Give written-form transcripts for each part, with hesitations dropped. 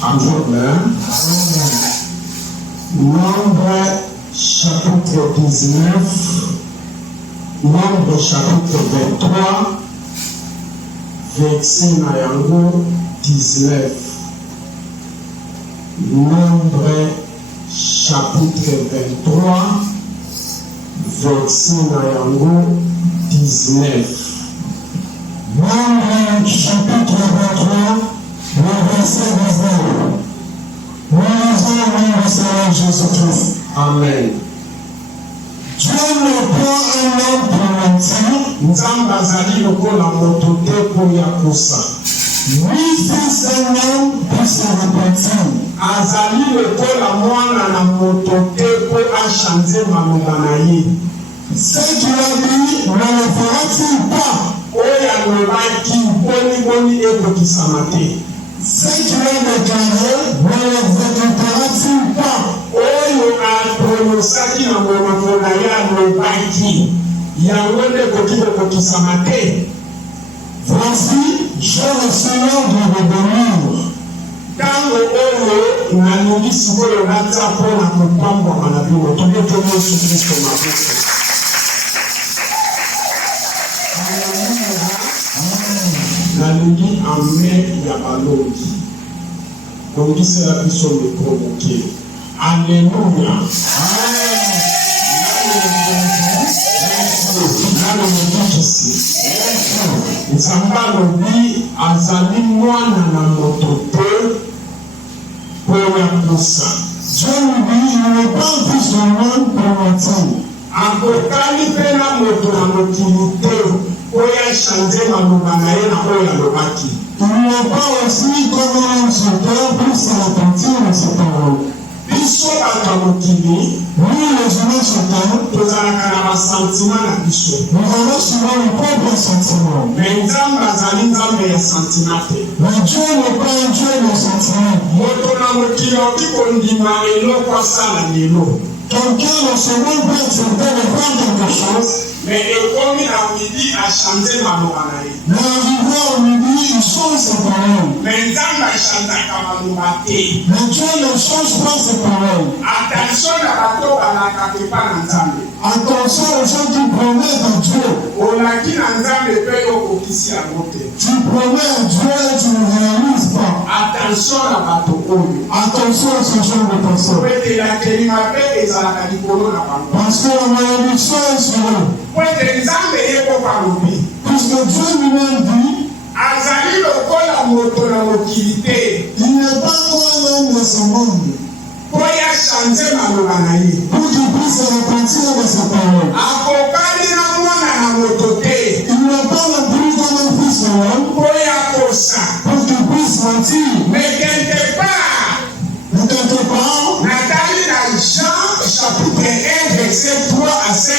Amen. Nombre chapitre 19, Nombre chapitre 23, verset Nayango 19. Nombre chapitre 23, verset Nayango 19. Nombre chapitre 23, le verset 19. Nous lisons au nom du Seigneur Jésus-Christ. Amen. Dieu ne prend un homme pour mentir. Nzambe azali lokola moto te po ya kosa. Ni fils d'un homme pour se repentir. Azali lokola mwana na moto te po achange maloba na ye. Ce qu'il a dit, ne le fera-t-il pas? Oyo alobaki boni ekokisama te. Ce qu'il a déclaré, ne l'exécutera-t-il pas? Oyo apronosaki na monoko na ye alobaki yango nde ekoki kokisama te. Voici, je le Seigneur de revenir. Ntango oyo nalingi sikoyo natia mpona kopambwama na bino tobeteli Yesu Kristo maboko. Nalingi ame ya balongi bongisela biso mikro moke. Alleluya. Nano mobikisi Nzambe alobi azali mwana na moto te po ya kosa. Dieu lui dit, il n'est pas fils de l'homme pour mentir. Akokali mpe na moto na mokili te oyo achange maloba na ye na oyo alobaki. Il n'est pas aussi comme un homme sur terre pour se repentir de ses paroles. Biso bato ya mokili, Nous, les humains sur terre, tozalaka na basentima na biso. nous avons souvent nos propres sentiments. Me Nzambe azali Nzambe ya sentima te. Mais Dieu n'est pas un Dieu de sentiments. Moto na mokili oki kondima eloko asala lelo. Quelqu'un dans ce monde peut accepter de faire quelque chose, Mais ekomi na midi a chanté maloba na ye. Mais arrivé au midi, il change ses paroles. Mais nzambe achantaka maloba te. Mais Dieu ne change pas ses paroles. Attention na bato balakaka epa na nzambe. Attention aux gens qui promettent à Dieu. Olaki na nzambe mpe okokisi yango te. Tu promets à Dieu et tu ne réalises pas. Attention na bato oyo. Attention à ce genre de personnes. Oyetelakeli mabe ezalaka likolo na bango. Parce que la malédiction est sur eux. Oyo nzambe ye koko alobi. Puisque Dieu lui-même dit, azali lokola moto na mokili te. il n'est pas loin l'homme de ce monde. Po ya chanze maloba na ye. Pour qu'il puisse se repentir de ses paroles. Akokani na mwana na moto te. Il n'est pas le plus comme un fils de l'homme. Po ya kosa. Pour qu'il puisse mentir. Mais quelque part. Nathalie dans Jean chapitre 1 verset 3 à 5.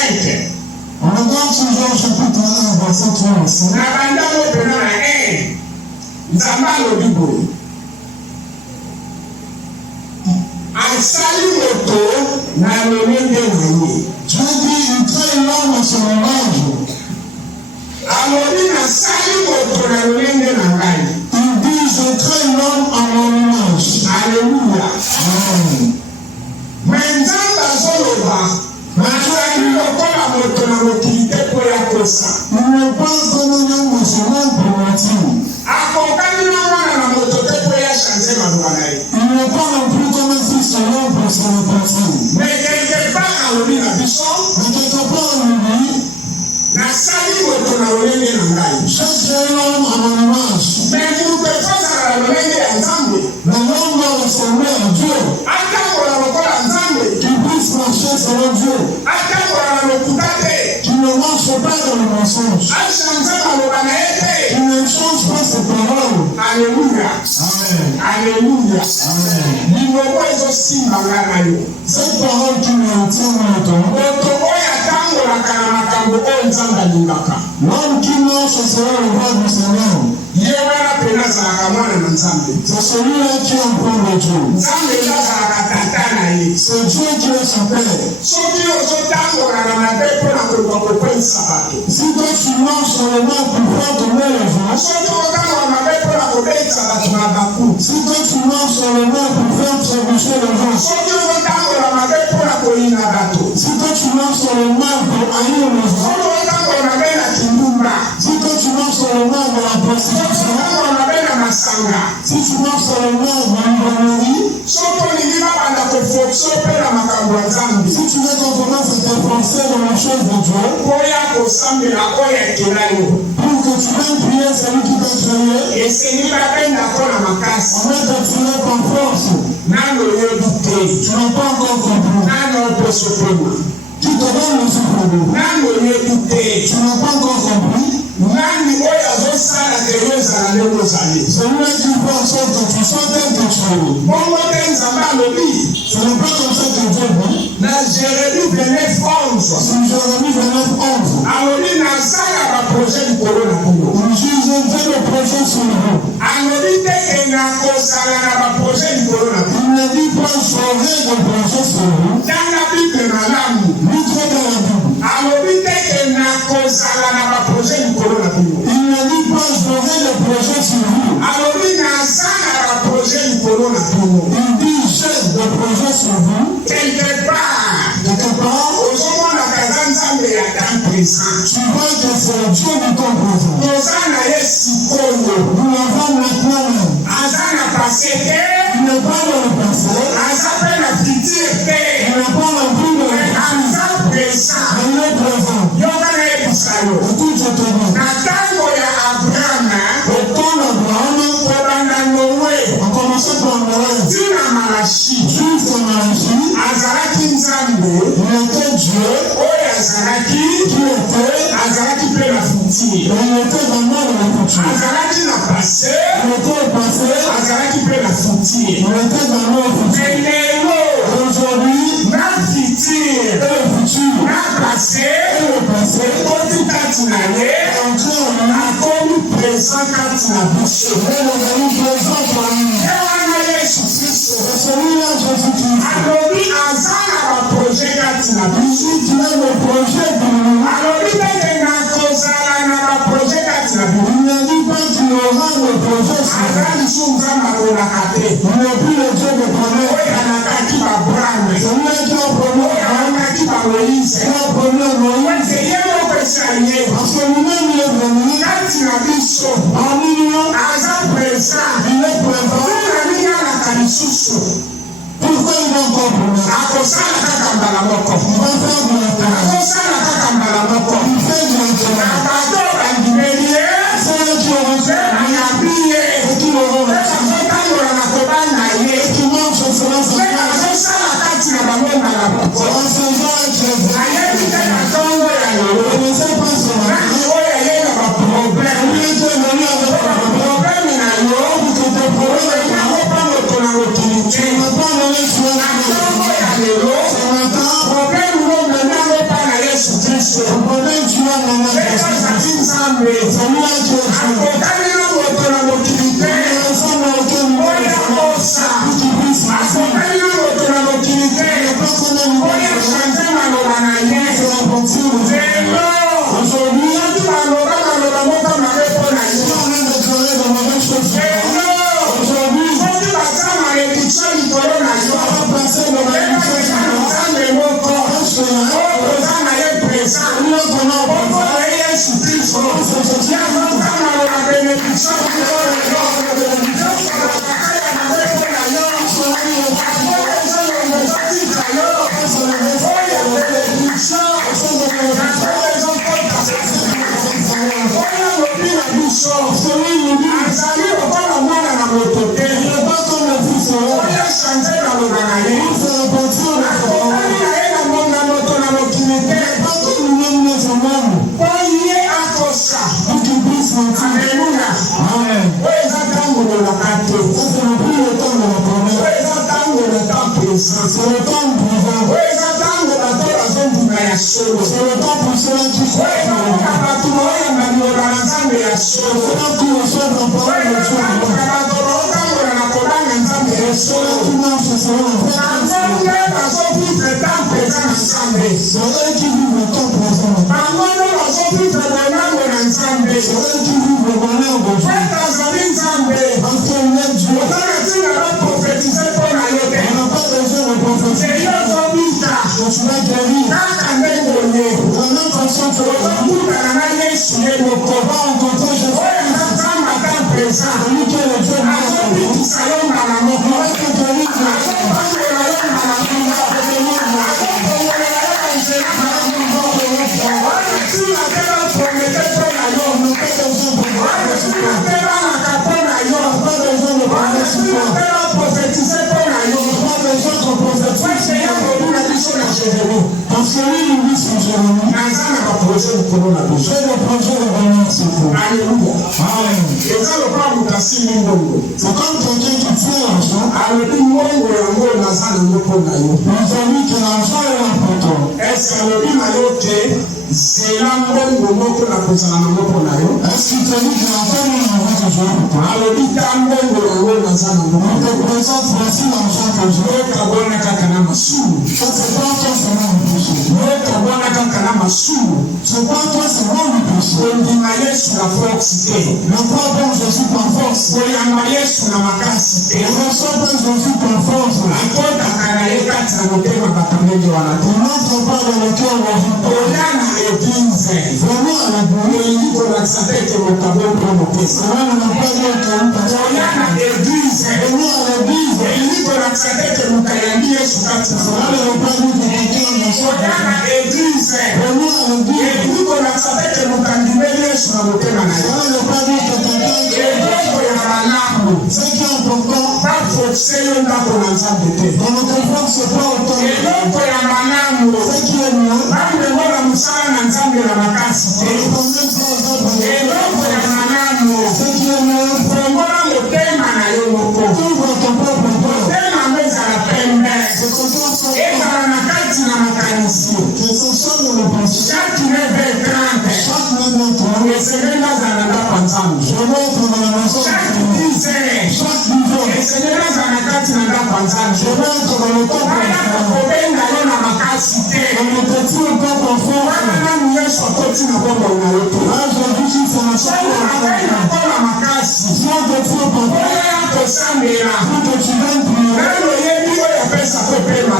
On regarde sur Jean chapitre 1 verset 3 à 5. Nabanda mopena na 1. Nzambe alobi boye. Asali moto na lolenge na ye. Dieu dit, il crée l'homme à son image. Alobi nasali moto na lolenge na ngai. Il dit, je crée l'homme à mon image. Alléluia. Amen. Mais nzambe azoloba nazali lokola moto na mokili te po ya kosa. Il n'est pas comme un homme de ce monde pour mentir. Akokani na mwana na moto te po ya chanze maloba na ye. Il n'est pas non plus comme un fils de l'homme pour se repentir. Mais quelque part alobi na biso. Mais quelque part, on lui dit, nasali moto na lolenge na ngai. j'ai créé l'homme à mon image. Mais moto efosaka na lolenge ya nzambe. Mais l'homme doit ressembler à Dieu. Atambola lokola nzambe. Qu'il puisse marcher selon Dieu. Atambola na lokuta te. Qu'il ne marche pas dans le mensonge. Achange maloba na ye te. Qu'il ne change pas ses paroles. Alléluia. Amen. Alléluia. Amen. Limoko ezosimba nga na yo. Cette parole qui me retient maintenant. Moto oyo atambolaka na makambo oyo nzambe alingaka. L'homme qui marche selon le voie du Seigneur. Ye wana pena azalaka mwana na nzambe. C'est celui-là qui est enfant de Dieu. Nzambe eza azalaka tata na ye. C'est Dieu qui est son père. Soki ozotambola na mabe mpona koluka kopesa bato. Si toi tu marches sur le mal pour faire tomber les gens. Soki otambola mabe mpona kobetisa bato na baku. Si toi tu marches sur le mal pour faire trébucher les gens. Soki otambola mabe mpona koyina bato. Si toi tu marches sur le mal pour haïr les gens. Soki otambola mabe na kindumba. Si toi tu marches sur le mal de la prostitution. Otambola mabe na masanga. Si tu marches sur le mal de l'ivrognerie. Soki olingi babanda kofoso mpe na makambo ya nzambe. Si tu veux qu'on commence à t'influencer dans la chose de Dieu. Oya kosambela oyo akela yo. Pour que tu viennes prier celui qui t'a créé. Esengi babenda mpo na makasi. On va t'attirer par force. Nano oyebi te. Tu n'as pas encore compris. Nano opesopema. Qui te donne le souffle. Nano oyebi te. Tu n'as pas encore compris. Nani oyo azosala te yo ezala ndenge ozali. Celui-là qui fait en sorte que tu sois tel que tu es. Bongo te nzambe alobi. Ce n'est pas comme ça que Dieu dit. Na Jérémie 29:11. C'est Jérémie 29:11. Alobi nasala baprojet likolo na bino. Il dit, je fais le projet sur vous. Alobi te ke nakosala na baprojet likolo na bino. Il ne dit pas changer de projet sur vous. Tanga bible malamu. Litre de la Bible. Alobi te ke nakozala na baprojet likolo na bino. Il ne dit pas changer de projet sur vous. Alobi nasala na baprojet likolo na bino. Il dit j'ai de projet sur vous. Quelque part. Quelque part. Ozomona kaza nzambe ya temps présent. Tu vois que c'est Dieu du temps présent. Toza na ye sikoyo. Nous l'avons maintenant même. Aza na passé te. Il n'est pas dans le passé. Aza mpe na futur te. Il n'est pas non plus dans le Aza présent. il est présent. Yoka na yebisa yo. Écoute, je te dis. Na ntango ya Abrahama. Au temps d'Abraham, Kobanda Noé. on commençait par Noé. Tina Malachi. Jusqu'à Malachie, azalaki nzambe. il était Dieu. Oyo azalaki. Qui était. Azalaki mpe na futur. Il était vraiment dans le futur. Azalaki na passé. Il était au passé. Azalaki mpe na futur. Il était dans le futur. Mais lelo. Aujourd'hui, Na futur. et le futur. Na passé. Et le passé. Oti kati na ye. Entré en nous. Akomi présent kati na biso. Et le venu présent pour nous. Ewana Yesu Kristo. Et celui-là, Jésus-Christ. Alobi aza na baprojet kati na biso. Ici, tu as le projet pour nous. Alobi te Abraham. Aonaki ba Moïse. Ye moko esalie. Kati na biso. Aza présent. Mpona nini alaka lisusu. Akosala kaka mbala moko. Akosala kaka mbala moko. Na bato bandimeli ye. Ayabiye. Azotangola na kobana ye. Azosala kati na bango mbala moko. Ayebi te na tongo ya lolo. Nani oyo ayenga baproblème. Baproblème na yo. Oyo pa moto na mokili te.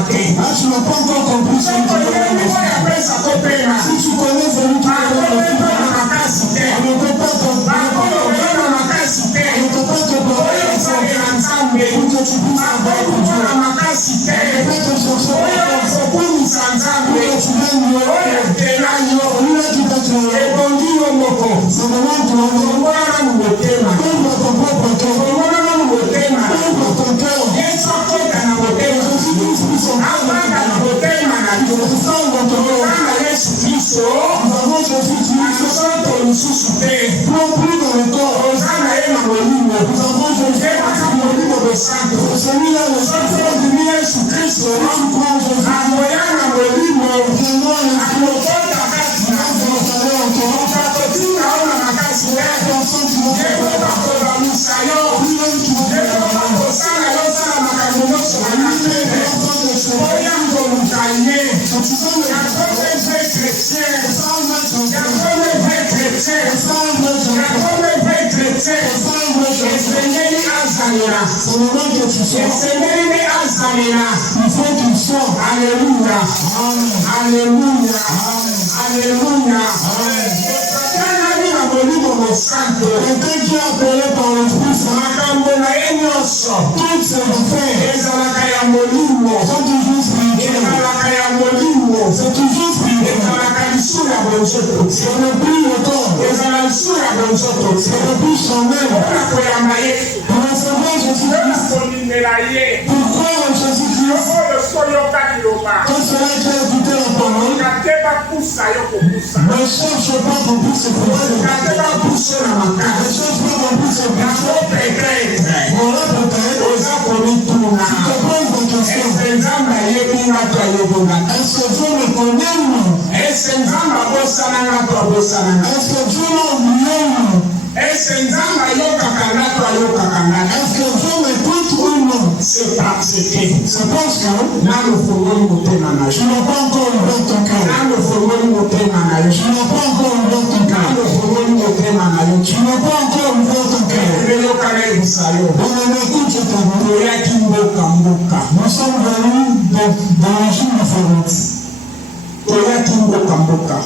Makasi Ah, tu n'as pas encore compris ce que tu veux. Si tu connais celui qui est dans le film, on ne peut pas te pour que tu puisses avoir pour Dieu. On ne peut te chercher pour que tu viennes mieux. Celui-là qui t'a créé. C'est le nom de l'homme. Ouvre ton propre cœur. Ouvre ton cœur. Jésus-Christ pour son cœur. Nous avons Jésus-Christ. Non plus dans le corps. Nous avons Jésus-Christ. Celui-là, le Saint-Esprit du Jésus-Christ, tu crois en Jésus. Viens-moi c'est le moment que tu sors. Il faut qu'il sorte. Alléluia. Alléluia. Alléluia. Quelqu'un qui est appelé par l'Esprit Saint, toutes ces affaires sont toujours spirituelles. C'est toujours spirituel. C'est le plus le corps. C'est le plus charnel. Pour recevoir Jésus-Christ. Pourquoi Jésus-Christ? Quand cela qui a écouté la parole, ne cherche pas qu'on puisse se pousser. Ne cherche pas qu'on puisse se pousser. Voilà peut-être. Tu te poses la question. Est-ce que Dieu me connaît ou non? Est-ce que Dieu m'a oublié ou non? Est-ce que Dieu m'écoute ou non? C'est parce que tu n'as pas encore ouvert ton cœur. Tu n'as pas encore ouvert ton cœur. Tu n'as pas encore ouvert ton cœur. On écoute, je te dis. Nous sommes venus d'origine différente.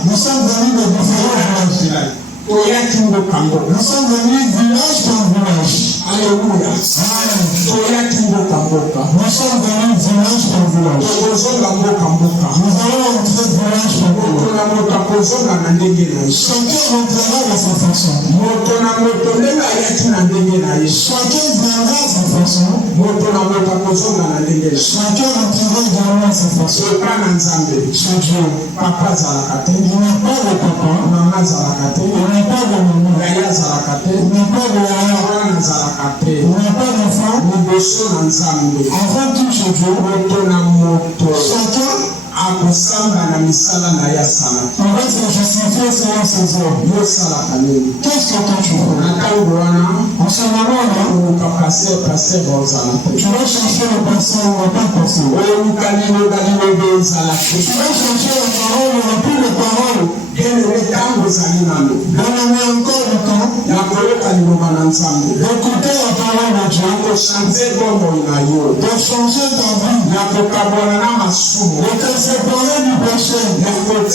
Nous sommes venus de différents villages. Nous sommes venus village par village. Alléluia. Nous sommes venus village par village. Nous allons entrer village par village. Chacun rentrera de sa façon. Chacun viendra à sa façon. Chacun rentrera également à sa façon. Chaque jour. Il n'y a pas de papa. Il n'y a pas de maman. Il n'y a pas de il n'y a pas d'enfant. Avant tout, Dieu, chacun on va se justifier selon ses œuvres. Qu'est-ce que toi tu fais? En ce moment-là, tu vas chercher le passé ou le pas passé. Tu vas chercher la parole ou la plus de parole. Donne-moi encore le temps d'écouter la parole de Dieu, de changer ta vie, de te séparer du péché, de mettre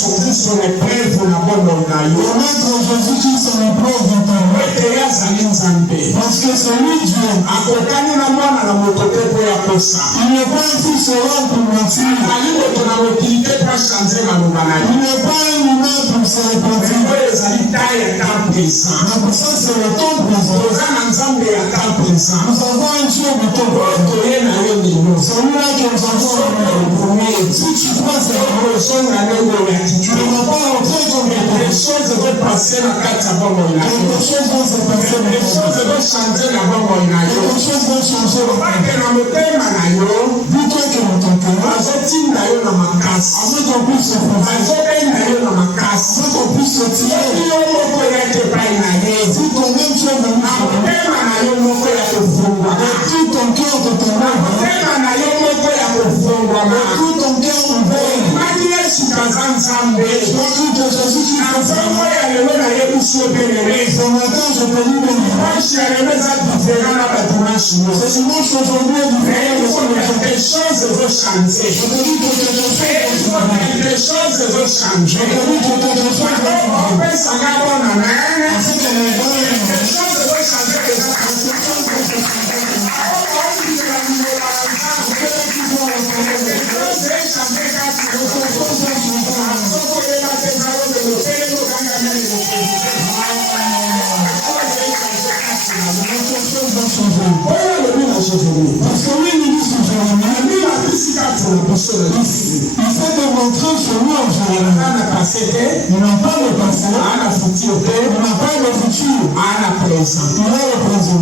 Jésus-Christ en épreuve de ta vie. Parce que c'est lui Dieu. Il n'est pas un fils roi pour ma fille. Il n'est pas un humain pour se répandre. Donc ça c'est le temps présent. Nous avons un Dieu de temps présent. Celui-là que nous avons si tu crois c'est tu ne vas pas entrer comme quelque chose va passer la carte à bon quelque chose va se passer quelque chose va changer la bon quelque chose va changer la bon dis-toi que dans ton cœur avant qu'on puisse se avant qu'on puisse se tirer si toi-même tu es venu tout ton cœur de ton âme tout ton cœur ouvert je dois dire que Jésus-Christ ce matin je peux lui bénir dimanche non. Ce dimanche aujourd'hui est différent de ce dimanche. Des choses vont changer. Je te dis que quelque chose va changer. Des choses vont changer. Je te dis que quelque chose va changer. On peut s'en avoir en main. Parce que les gens, Des choses vont changer. parce que lui, il dit sur Jérémie, il fait démontrer sur lui en Jérémie. Il n'a pas le passé, il n'a pas le futur. Il est le présent. Il est le présent.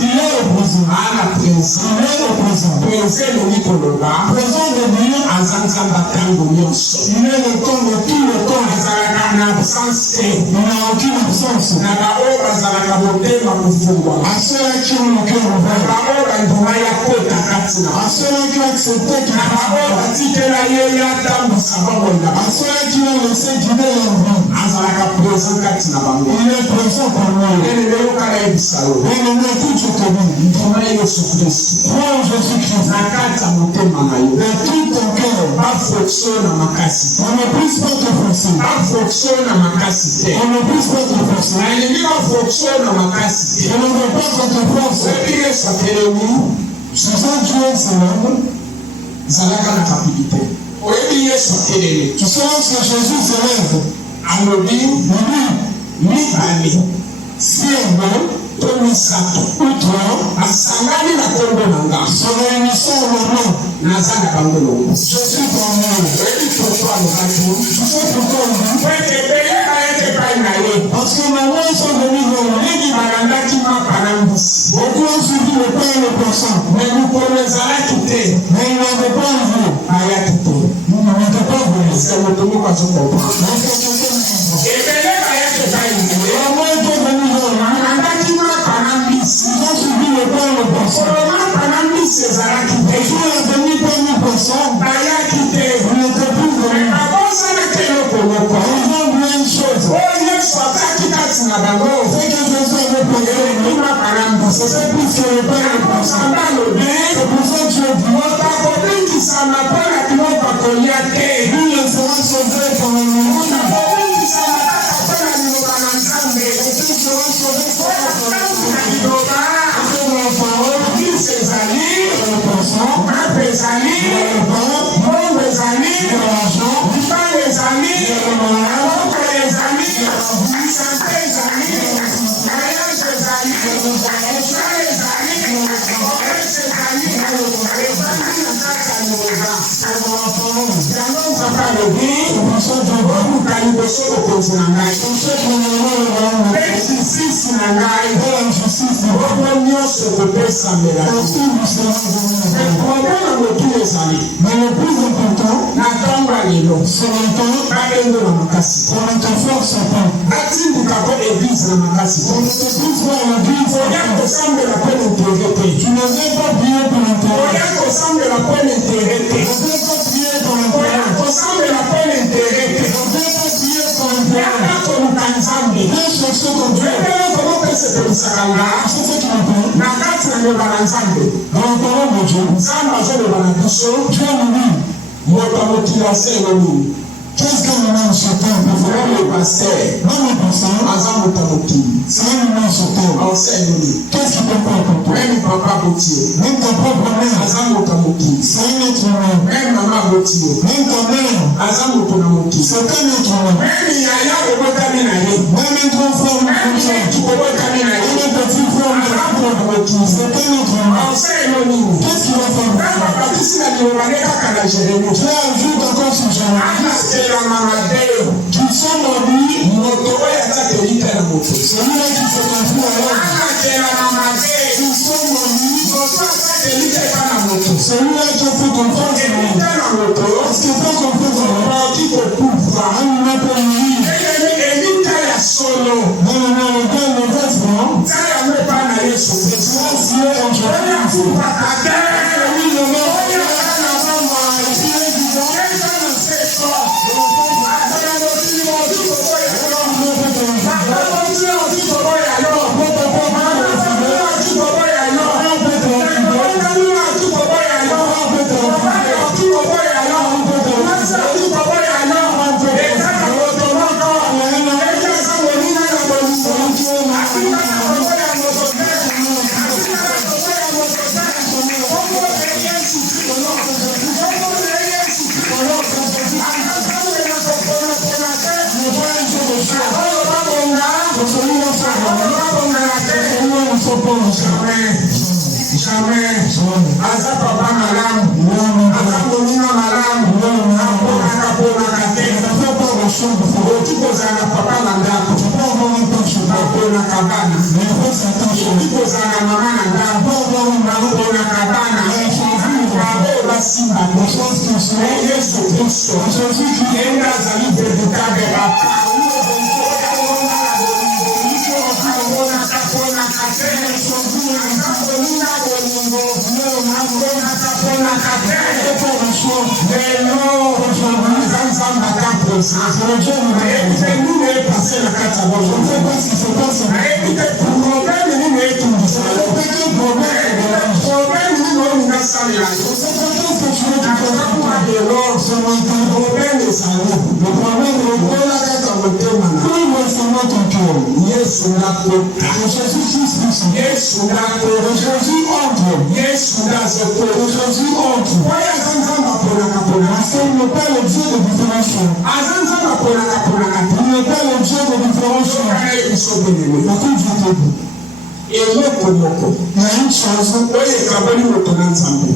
Il est le présent. Présent de Dieu, il est le temps de tout le temps. Il n'a aucune absence. À ceux-là qui ont le cœur ouvert, à ceux-là qui ont accepté qu'il à ceux-là qui ont laissé guider leur vie, il est présent pour nous. Bien-aimé, écoute, je te dis, crois en Jésus-Christ. De tout ton cœur, on ne puisse pas te forcer. On ne puisse pas te forcer. Je ne veux pas qu'on te force. C'est ça Dieu célèbre. Tu sais que Jésus s'élève. Si un homme ou toi se réunissant au nom, je suis ton nom. Tu sais pourquoi on dit? Parce que maintenant ils sont venus vers lui. Beaucoup ont suivi le Père et le Personne. Mais ils n'avaient pas vu. Ils n'étaient pas venus. Est-ce que quelqu'un ils ont suivi le Père et le Personne. Et puis il est venu parmi personne. Vous n'êtes plus venus. Ils ont vu une chose. C'est que Jésus avait placé. C'est plus que le Père et le Personne. C'est pour ça que Dieu dit. Lui, il sera sauvé par le monde. Mais le plus important, c'est le temps qu'on ne te force pas. On ne te pousse pas à l'église. Tu ne veux pas prier pour l'intérêt. Tu ne veux pas prier pour l'intérêt. Viens chercher ton Dieu. C'est ce qui m'appelle. Dans la parole de Dieu, Dieu nous dit, qu'est-ce qu'un humain sur terre peut faire? Même le pasteur, c'est un humain sur terre. Qu'est-ce qu'il peut faire pour toi? Même ta propre mère, c'est un être humain. Même ta mère, c'est un être humain. Même un grand frère, même un petit frère, c'est un être humain. Qu'est-ce qu'il va faire? Tu ajoutes encore sur Jérémie. Qui sont dans lui, celui-là qui se confie à l'homme. Qui sont dans lui, celui-là qui a fait confiance à lui. Parce qu'il fait confiance à lui. Un humain peut lui. Dans le nom de Dieu, le vêtement, c'est silencieux en Jésus. Oui, le nom. Jamais. Aza papa malamu. Aza monina malamu. Apona kapona kateka. Otukozana papa na ndako. Apona kabana. Otukozana mama na ndako. Apona kabana. Aola simba. Yesu Kristo. Enda zali dedikade bapa.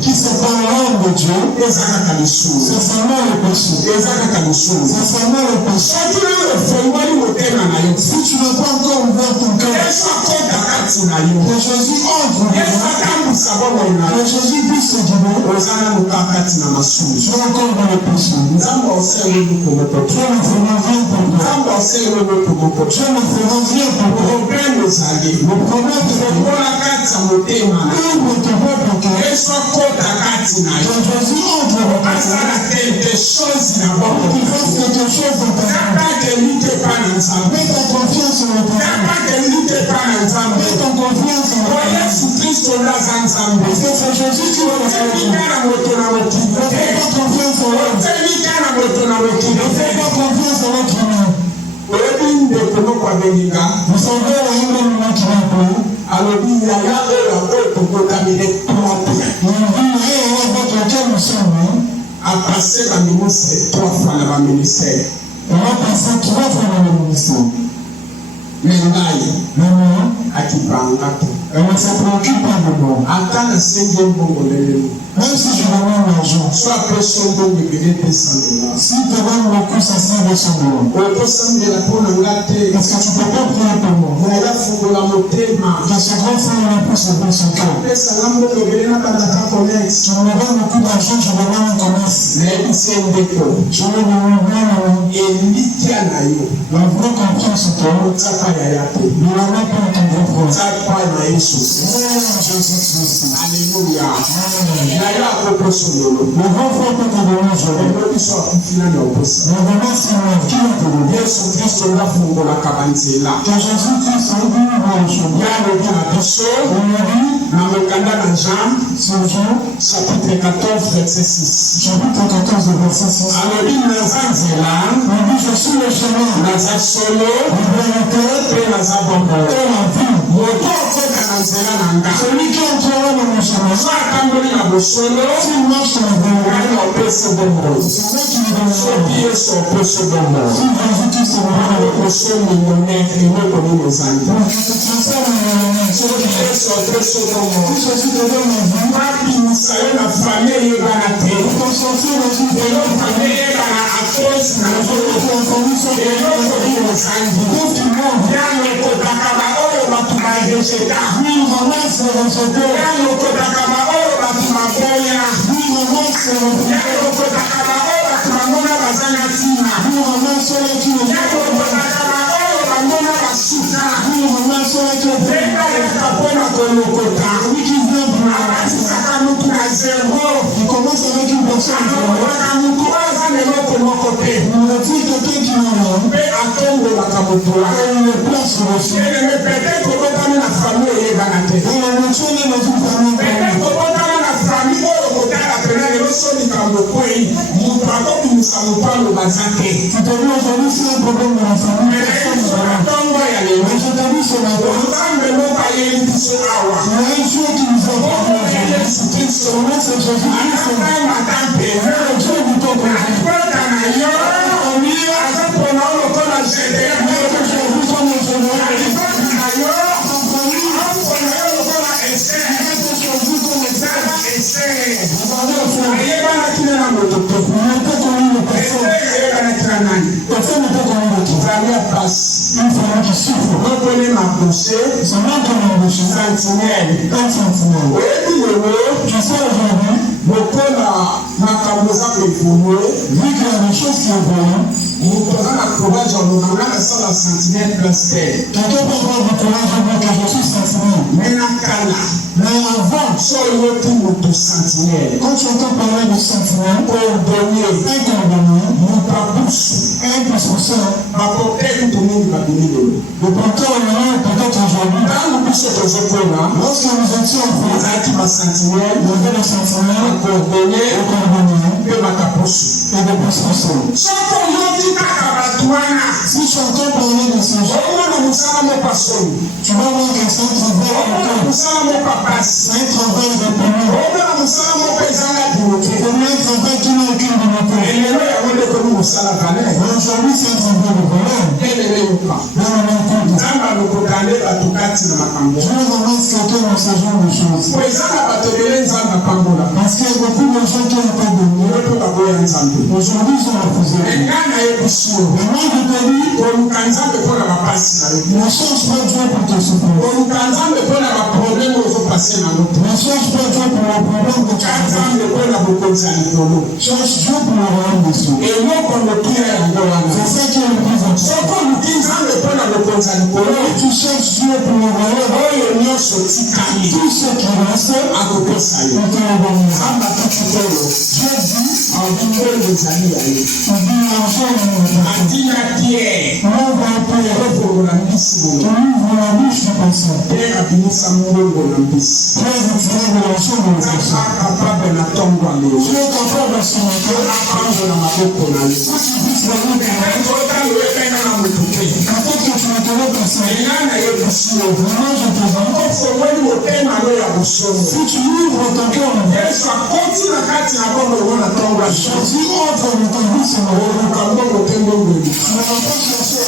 Qui se parle de Dieu, c'est seulement le péché. Si tu n'as pas encore ouvert ton cœur, que Jésus entre, que Jésus puisse te guider, tu es encore dans le péché. Dieu ne fera rien pour toi. Dieu ne fera rien pour toi. Le problème est ouvre ton propre cœur. Que Jésus entre dans ta vie. Qu'il fasse quelque chose dans ta vie. Mets ta confiance en le Père. Mets ta confiance en le Père. Parce que c'est Jésus qui va faire. Ne fais pas confiance en l'homme. Ne fais pas confiance en l'autre humain. Vous savez, il y a un moment qui va appeler. Alors, il y a a passé la ministère 3 fois dans le ministère. On a passé 3 fois dans le ministère. Mais là, à qui parle, on ne se préoccupe pas de moi. Attends le 5e bon. Même si je demande l'argent, soit personne de me donner $200. Si tu donnes le coup, ça sert $200. Parce que tu ne peux pas prier pour moi. Que ce grand frère me pousse dans son cœur. Tu me donnes beaucoup d'argent, je vais dans un commerce. Je vais dans la vraie confiance en toi. Nous n'avons pas ton grand frère. Alléluia. Le grand frère peut te donner aujourd'hui. Mais vraiment, c'est moi qui va te donner. Que Jésus-Christ ouvre le chemin. On a dit, c'est Jean, chapitre 14, verset 6. Chapitre 14, verset 6. Alors, on dit, je suis le chemin. La vérité et la vie. Celui qui entrera dans mon chemin, s'il marche dans le bon, c'est moi qui lui donne s'il Jésus-Christ se verra pour que tu transformes en si Jésus te donne la vie, pour t'en sortir dans une famille, il commence avec une personne nani. Personne ne peut connaître l'autre. Famille à passe. Une famille qui souffre. Reprenez ma pensée. Son nom comme embauché. Sentinelle. Un sentinelle. Oui, Tu sais aujourd'hui, beaucoup na kaboza ko évoluer. vu qu'il y a des choses qui évoluent, nous avons la courage en nous amenant ça la sentinelle place terre. quelqu'un peut avoir du courage en moi que je suis sentinelle. Mais na kala. Mais avant, sur le retour de sentinelle. quand tu entends parler de sentinelle, coordonné, un coordonné, nous pas pousse. un possesseur, ma portée tout le monde va donner le porteur est peut-être aujourd'hui. Dans le bus de ce point-là, Lorsque nous étions en France, qui m'a sentinelle, il y avait des sentinelles, coordonné, et ma capoche. des possesseurs. Si tu entends parler de ces gens, tu vas voir que c'est un travail de temps. C'est un travail de paiement. C'est un travail qui n'a aucune dignité. Aujourd'hui, c'est un travail de valeur. Dans le même temps, Dieu ramasse quelqu'un dans ce genre de choses. Parce qu'il y a beaucoup de gens qui n'ont pas de Dieu. Aujourd'hui, ils ont refusé. Et moi, je te dis, ne cherche pas Dieu pour te souffrir. Ne cherche pas Dieu pour le problème que tu as. Cherche Dieu pour le royaume des cieux. C'est ça qui est le plus important. Tu cherches Dieu pour le royaume. Tout ce qui reste, on te le donnera. Dieu dit, on va appeler, tu ouvres la bouche du patient. Père, retirez de la chambre de patient. Tu es capable de se mettre si tu puisses la vie peut-être que tu ne connais personne. Vraiment, je te dis, si tu ouvres ton cœur, Jésus entre dans ta vie, c'est tu ne vas pas chercher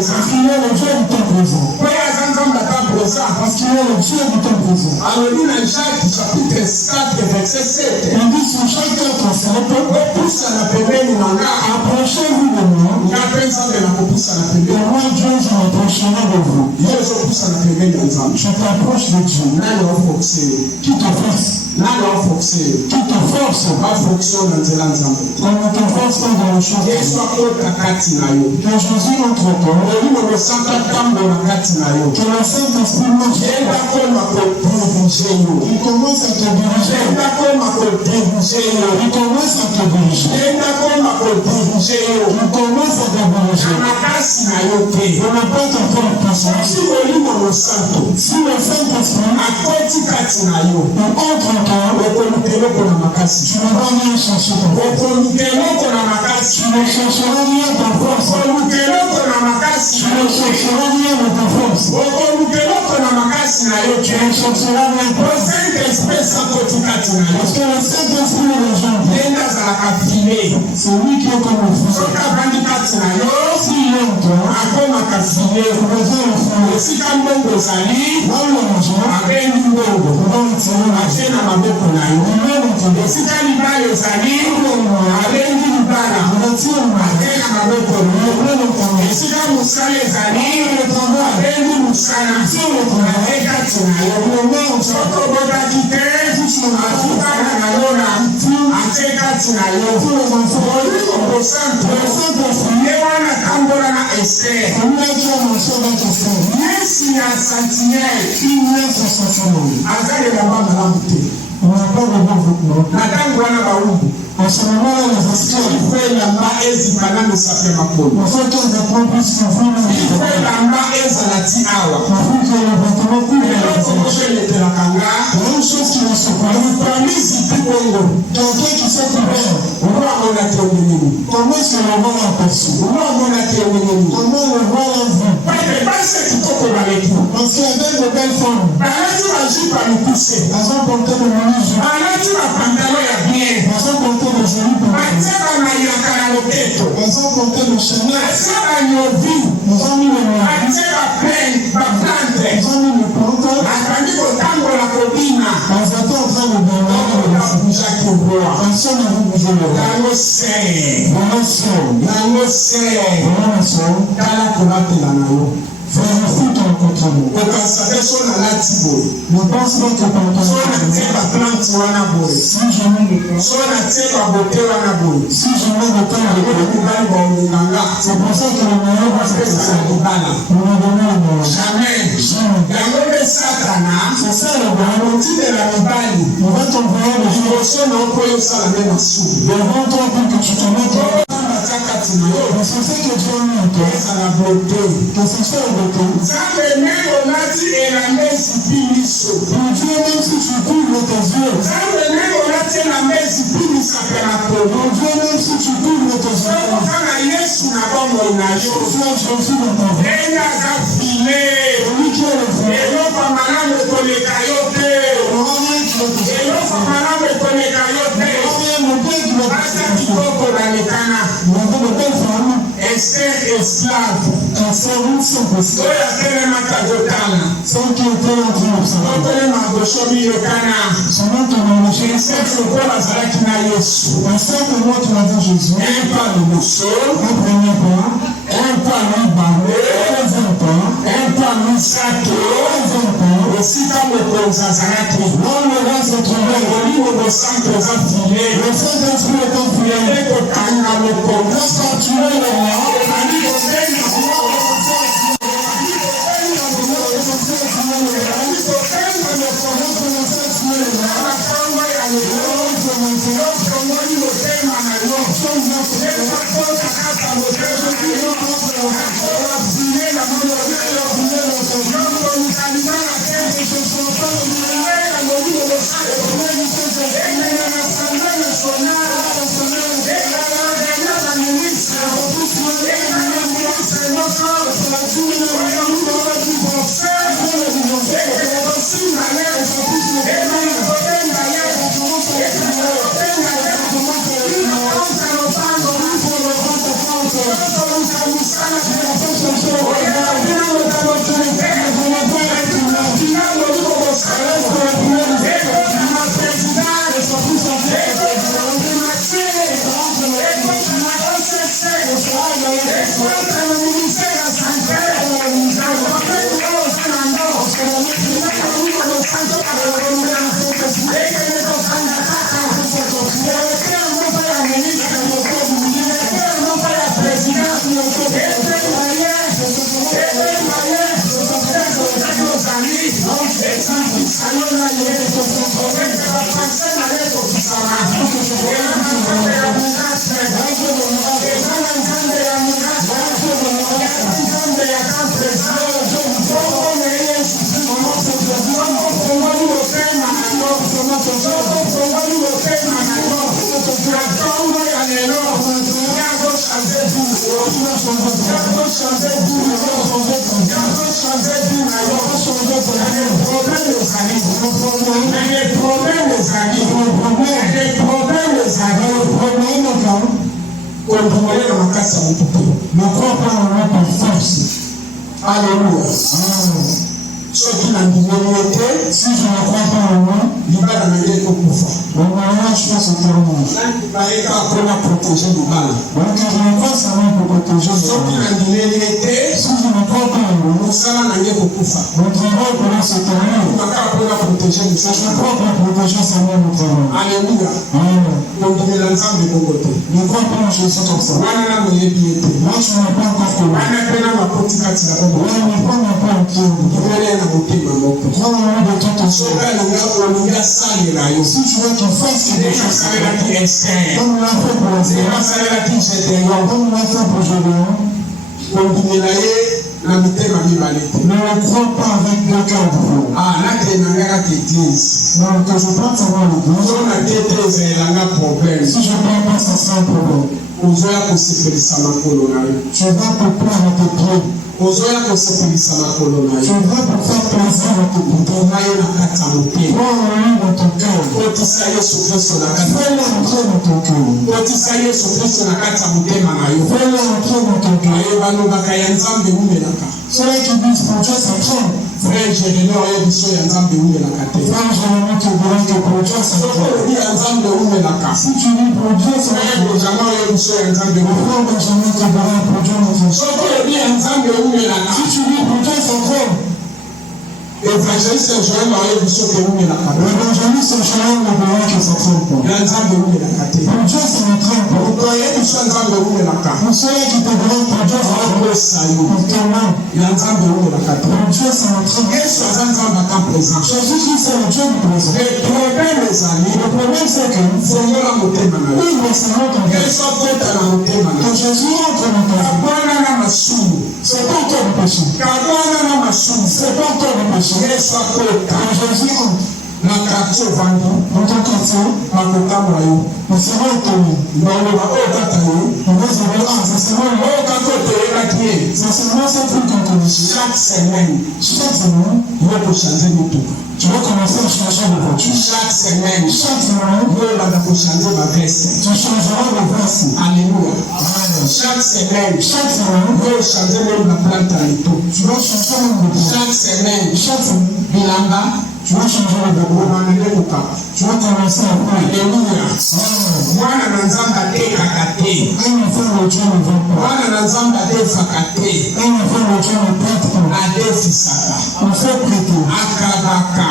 parce qu'il est le Dieu du temps présent. Parce qu'il est le Dieu du temps présent. Il dit sur chaque 4, approchez-vous de moi. Et moi, Dieu, je m'approcherai de vous. Je t'approche de Dieu. Qui te force? Qui te force? On ne te force pas dans le champ. Que Jésus entre toi. Que le Saint-Esprit marche. Il commence à te diriger. Il commence à te diriger. Il commence à te diriger. On n'a pas encore de patience. Si le Saint-Esprit entre en toi, tu ne vas rien chercher ton force. Tu ne chercheras rien ta force. Tu ne chercheras rien de ta force. Tu ne chercheras rien de ta force. Parce que le Saint-Esprit est le genre. C'est lui qui est comme le feu. S'il est en toi, tu deviens le feu. Dans le manger, on va retirer la on n'a pas de bon vêtement. En ce moment-là, les anciens, on fait qu'un vêtement plus confus. On fait que le vêtement couvre la visage. Il y a une chose qui m'a surpris. Quelqu'un qui s'est couvert. Comment est-ce que le roi l'a aperçu? Comment le roi l'a vu? Parce qu'il y avait de belles femmes. Elles ont porté le menu. Elles ont porté le joli pantalon. Elles ont porté le chemin. Elles ont mis le noir. Elles ont mis le pantalon. Nango se. Nango se. Kala kobatela na yo. Okasa te so na lati boye. So na te ba plante wana boye. So na te ba bote wana boye. Okubali ba olinganga. Opesa na libala. Jamais. Yango mpe Satana. Otindela mibali. Liboso na okoyo osala nde masumu. Nzambe ndenge olati elamba esipi miso. Nzambe ndenge olati elamba esipi misape na polo. Sokoka na Yesu na bomoi na yo. Ndenge aza file. Eloko malamu ekoleka yo te. Eloko malamu ekoleka yo te. Aza kitoko na lekana. Esther esclave. Oya telema kagotana. Otelema goshomi yokana. Esther sokola azalaki na Yesu. Un pas liboso. Un pas mibale. Un pas misato. Esika mokonzi azalaki. Olimo bosantu eza file. Ete kotanga mokonzi. Alléluia. Ceux qui n'ont pas été, si je ne crois pas en moi, il va dans les deux pour faire. Donc, moi, je fais ce terme. Il va y avoir pour protéger le mal. Donc, je ne crois pas pour protéger le mal. Ceux qui n'ont pas été, si je ne crois pas en moi, ça va dans les deux pour faire. Donc, je vais pour ce terme. Il va y avoir pour protéger le mal. Je ne crois pas protéger ce mal. Alléluia. Donc, il est l'ensemble de mon côté. Ne crois pas en Jésus comme ça. Moi, je n'ai pas encore fait. Moi, je n'ai pas encore fait. Si tu veux qu'il fasse quelque chose, comme on l'a fait pour la comme on l'a fait pour Jésus, ne crois pas avec deux cœurs. Non, que je prends savoir l'église. Si je ne prends pas, ça sera un problème. Tu vas te prendre à tes pieds. Tu vas pour faire plaisir à tes pieds. Prends un lit dans ton cœur. Fais-le entrer dans ton cœur. Fais-le entrer dans ton cœur. Ceux qui disent pour Dieu, ça prend. Frère Jérémie oyo biso ya nzambe umelaka te. Frère Jérémie te dira que pour Dieu c'est Soko vrai. olobi ya nzambe umelaka. Si tu dis pour Dieu c'est Frère vrai. Benjamin oyo biso ya nzambe Le umelaka. frère Benjamin te dira pour Dieu c'est vrai. Soko olobi ya nzambe umelaka. Si tu dis pour Dieu c'est vrai. Évangéliste Joël oyo biso te umelaka. L'évangéliste Joël ne dira que ça trompe pas. Ya nzambe umelaka te. Pour Dieu ça ne trompe pas. Moto oyebi biso nzambe umelaka. Pour ceux qui te diront pour Dieu c'est vrai. Akosa yo. Pour ton nom. Ya nzambe umelaka te. Pour Dieu ça ne trompe pas. Yesu aza nzambe ata présent. Jésus-Christ c'est le Dieu du présent. Le problème ezali. Le problème c'est que fongola motema na yo. il laisse notre vie. Yesu akota na motema na Que yo. Jésus entre dans ta vie. Kabwana na masumu. C'est pas toi le péché. Kabwana na masumu. C'est pas toi le péché. Yesu akota. Quand Jésus entre Na quartier ovandi. dans ton quartier, Bakotambola yo. il sera étonné. Baloba oyo kaka yo. On va se dire, ah, c'est seulement Oyo kaka otoyebaki ye. c'est seulement ce truc qu'on connaît. Chaque semaine. Chaque semaine, Yo kochange motuka. tu vas commencer à changer de voiture. Chaque semaine. Chaque semaine, Yo ebanda kochange baveste. tu changeras de veste. Alléluia. Amen. Chaque semaine. Chaque semaine, Yo ochange même la plante ya eto. tu vas changer même de voiture. Chaque semaine. Chaque semaine, Bilamba. tu vas changer de voiture. Omamele kokaka. Tu vas commencer à faire. Alléluia. Amen. Mwana na nzambe atekaka te. Un enfant de Dieu ne vend pas. Mwana na nzambe adefaka te. Un enfant de Dieu ne prête pas. Adefisaka. On fait prêter. Akabaka.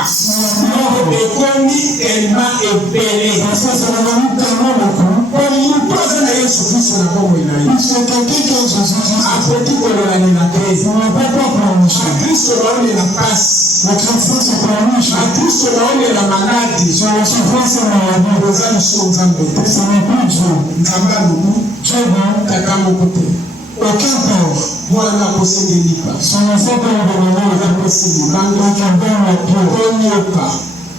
Ekomi tellement epele. Parce que ça va nous tellement beaucoup. Moto aza na Yesu Kristo na bomoi na ye. Puisque quelqu'un qui a Jésus-Christ, Akoki kololanela te. il ne peut pas pleurnicher. Kristo naonela pasi. Le chrétien se pleurniche. Kristo naonela maladi. Sur la souffrance et la maladie, Oza biso nzambe te. ce n'est plus Dieu. Nzambe alobi Dieu veut tata moko te. aucun père. Mwana akosengelipa. Son enfant peut lui demander le Napesi libanga. quelqu'un donne le pied. Konyoka.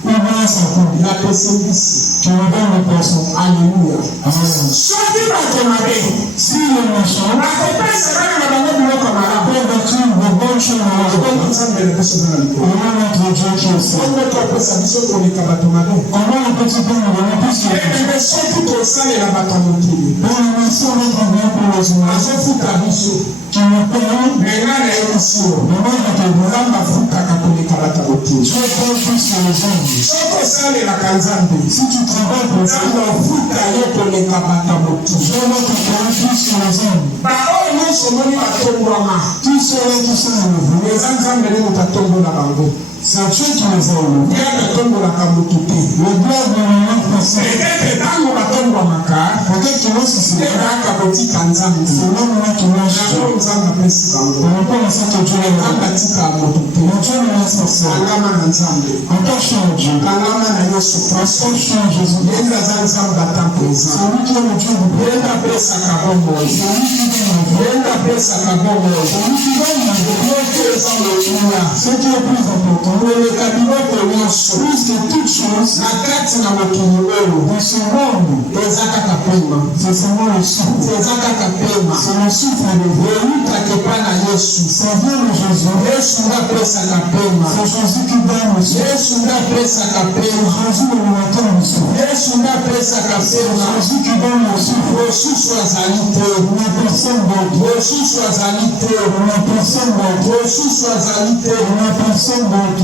Ou bien sa coupe. Napesi mbisi. Tu me donnes le poisson. Alléluia. Amen. Soki bato mabe. Si le méchant Bakopesa bana na bango biloko malamu. peut bâtir de bonnes choses dans la vie, Nzambe na biso eza na likolo. comment notre Dieu qui est au ciel? Bongo topesa biso koleka bato mabe. Comment le petit père nous donne plus que Ebebe soki tosalela bato ya mokili. dans la mission d'être bien pour les humains, Azofuta biso. qui nous paye, Menga na yebisi yo. le monde de Dieu, Nzambe afutaka koleka bato ya mokili. Dieu paye plus que les hommes. Soki osalelaka Nzambe. Si tu travailles pour ça, Nzambe afuta yo koleka bato ya mokili. Dieu va te payer plus que les hommes. Baoyo nyonso omoni batongwama. Tous ceux-là qui sont élevés, Eza Nzambe nde moto atombola bango. c'est Dieu qui les a élevés. Ngai atombolaka motu te. Le diable ne l'a pas fait. Peut-être ntango batongwamaka. Peut-être que lorsque c'est Nde kaka kotika Nzambe. c'est l'homme-là qui lâche Dieu. Yango Nzambe apesi bango. Par rapport à ça que Dieu les a Nzambe atika motu te. Mais Dieu ne laisse pas ça. Kangama na Nzambe. Attache à Dieu. Kangama na Yesu Kristo. Attache à Jésus. Yenda aza Nzambe ata présent. C'est lui qui est le Dieu du bien. Yenda apesaka bomoi. C'est lui qui donne la vie. Yenda apesaka bomoi. C'est lui qui donne la vie. Yote eza lokuya. Ce qui est plus important, Koleka biloko nyonso. plus que toute chose, Na kati na mokili oyo. dans ce monde, Eza kaka pema. c'est seulement le souffle. Eza kaka pema. C'est le souffle de vie. Eutaka epa na Yesu. Ça vient de Jésus. Yesu nde apesaka pema. C'est Jésus qui donne le souffle. Yesu nde apesaka C'est pema. Jésus le matin du souffle. Yesu nde apesaka C'est pema. Jésus qui donne le souffle. Mosusu azali te. Il n'y a personne d'autre. Mosusu azali te. Il n'y a personne d'autre. Mosusu azali te. Il n'y a personne d'autre.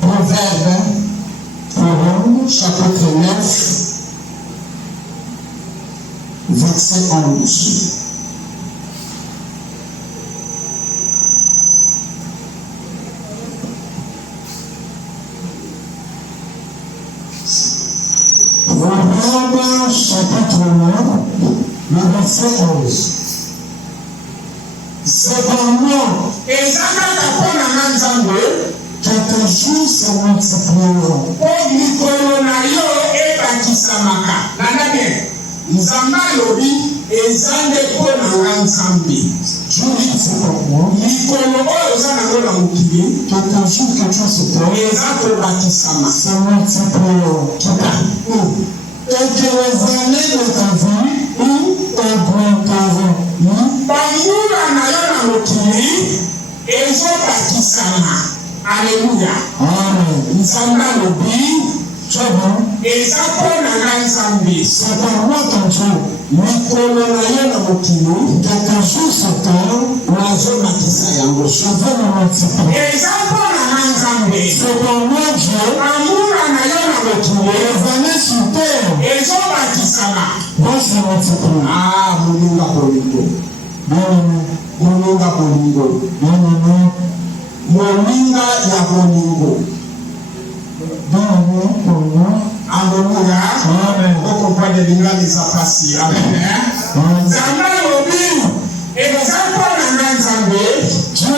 Proverbe Proverbe, chapitre 9 verset 11. Proverbe, chapitre 9, le verset 11. Cependant, Eza kaka mpona na Nzambe que tes jours se multiplieront. po mikolo na yo ebakisamaka. Landa bien. Nzambe alobi eza nde mpona nga Nzambe. Dieu dit c'est pourquoi Mikolo oyo oza nango na mokili que tes jours que tu as sur terre eza kobakisama. se multiplieront. Et que les années de ta vie augmenteront. Bambula na yo na mokili ezobakisama. Alleluya. Amen. Nzambe alobi Tu es bon? eza mpona nga Nzambe. C'est par moi ton Dieu. Mikolo na yo na mokili Que tes jours sur terre, nazobakisa yango. je vais le multiplier. Eza mpona nga Nzambe. Amuna na yo na mokili. Ezali sur terre. Ezobakisama. Vont se multiplier. Ah, moninga bolingo. Moninga bolingo. Moninga ya bolingo. Alléluia. Vous comprenez l'Ingla des apassi. Amen. Zamba lobi. Et les enfants de Nzambe. Dieu dit,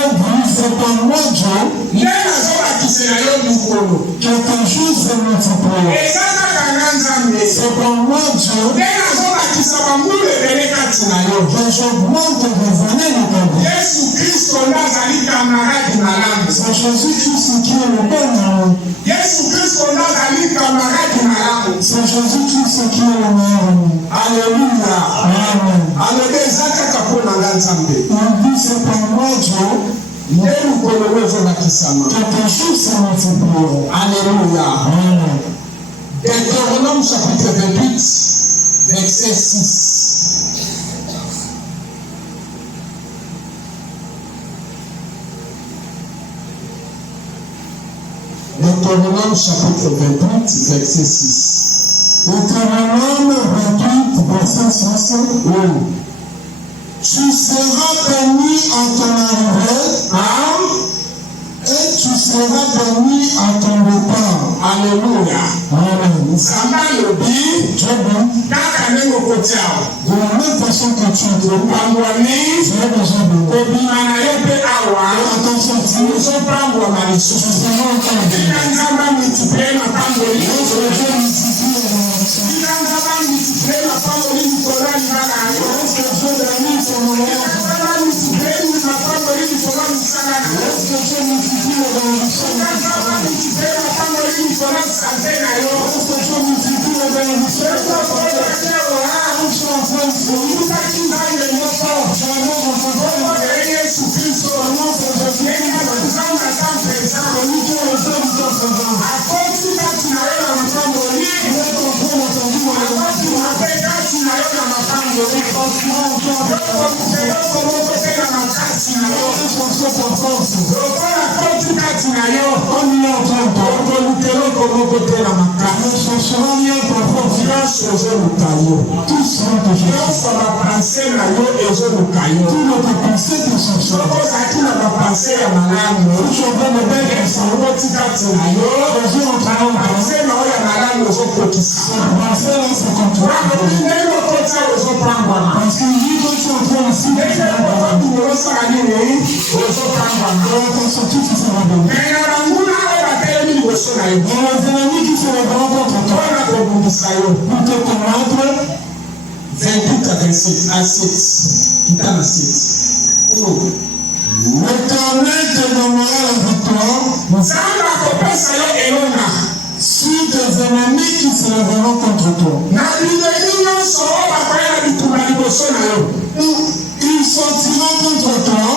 c'est pas moi Dieu. Yena zoba kisela yo mukolo. Quelque chose se multiplie. Et ça ka Nzambe. C'est pas moi Dieu. Yena zoba kisaba mule beleka tina yo. Que j'augmente les années de ta vie. Yesu Kristo nazali camarade malamu. C'est Jésus-Christ qui est le bon ami. Yesu Kristo nazali camarade malamu. C'est Jésus-Christ qui est le meilleur ami. Alléluia. Amen. Alléluia. Zaka kapona Nzambe. Il dit, c'est pas moi Dieu. Quelque chose se multiplie. Alléluia. Amen. Deutéronome chapitre 28, verset 6. Deutéronome chapitre 28, verset 6. Deutéronome 28, verset 6. Oui. Tu seras béni à ton arrivée, et tu seras béni à ton départ. Alléluia. Amen. Zamba lobi. Dieu dit, Kaka nengo kotiao. de la même façon que tu es béni, Pambwani. tu es déjà béni. Obimana yope awa. À ton sortir, Uzo pambwa tu malisusu. seras entendu. Nzamba multiplie na pamboli. Notre Dieu multiplie les nations. Nzamba multiplie na pamboli nikolani bana yo. Lorsque Dieu bénit son moyen, Nzamba multiplie na pamboli nikolani sana. lorsque Dieu multiplie les bénédictions, Nzamba multiplie na pamboli nikolani santé na yo. lorsque Dieu multiplie les bénédictions, Nzamba multiplie je suis en train de dire, Yesu Kristo akoti kati na yo na mapamboli. Akoti mape kati na yo na mapamboli. Eloko moko te na makasi na yo. Lokola akoti kati na yo. Okoluka eloko moko te na makasi. Nyonso ezoluka yo. Nyonso bapense na yo ezoluka yo. Soko ozalaki na bapense ya malamu. Okoti kati na yo. Bapense na yo ya malamu ezokokisa. Ndenge okoti awo ezopangwana. Ndenge okoti ozosala nini ezopangwana. Mais na banguna oyo batelemi liboso na yo. Mpona kobundisa yo. 28 à 7. Kita na 7. L'Éternel te donnera la victoire Nzambe akopesa yo elonga. sur tes ennemis qui se lèveront contre toi. Na bileli nyonso oyo bakoya na bitumba liboso na yo. Ils sortiront contre toi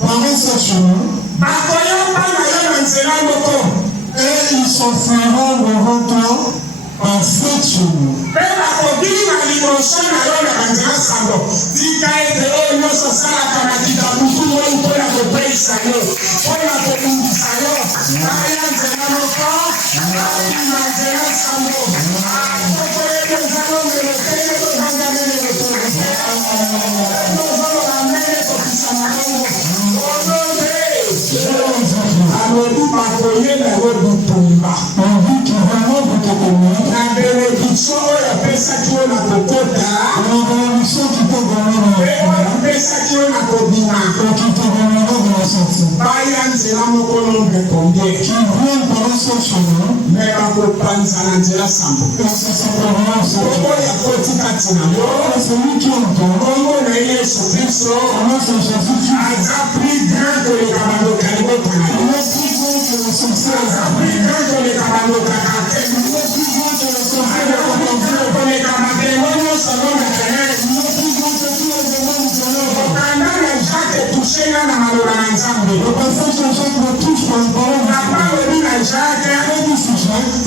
par un seul chemin Bakoyamba na yo na nzela moko. et ils s'enfuiront devant toi par 7 chemins. Mpe bakobima liboso na yo na banzela sambo. Tika ete oyo nyonso osalaka na kitabutu oyo mpona kopesa yo. Mpona kobundisa yo. Baya nzela moko. Bakima nzela sambo. Soko yeto nzalo melekele tozanga melele tozanga. Tozoloba mele tokisana yango. Onobe. Alobi bakoyeba yo bitumba. Envie qui vraiment vous te connaît, Na benediction oyo apesaki yo na kokota. la bénédiction qui te donnera Mpe oyo apesaki yo na kobima. et qui te donnera de la sortie. Baya nzela moko nombre combien. Qui viennent par un seul chemin Me bakopanza na nzela sambo. et se sépareront en 7 Kombo chemins. ya koti kati na yo. Et celui qui entend, Kombo na Yesu Kristo. comment c'est Jésus-Christ, Aza plus grand koleka bandoka libota na yo. il est plus grand que le succès, Aza plus grand koleka bandoka kate. il est plus grand que le succès de Aza ton plus Dieu, grand koleka matembo nyonso no na terre. il est plus grand que tous les démons du Seigneur. Okanda na Jacques etouchenga na maloba na Nzambe. Le passage de Jacques me touche par les paroles du Papa Seigneur. olobi na Jacques. Il dit sur Jacques,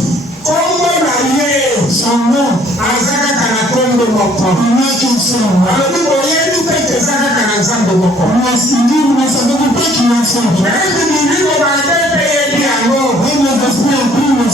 Kombo na ye. son nom, Aza kaka na kombo moko. il n'a qu'un seul nom. Alobi boyebi te ete eza kaka na Nzambe moko. Mais il dit, vous ne savez pas qu'il y a un seul Dieu. Même biliko bande mpe yebi yango. Même les esprits impurs ne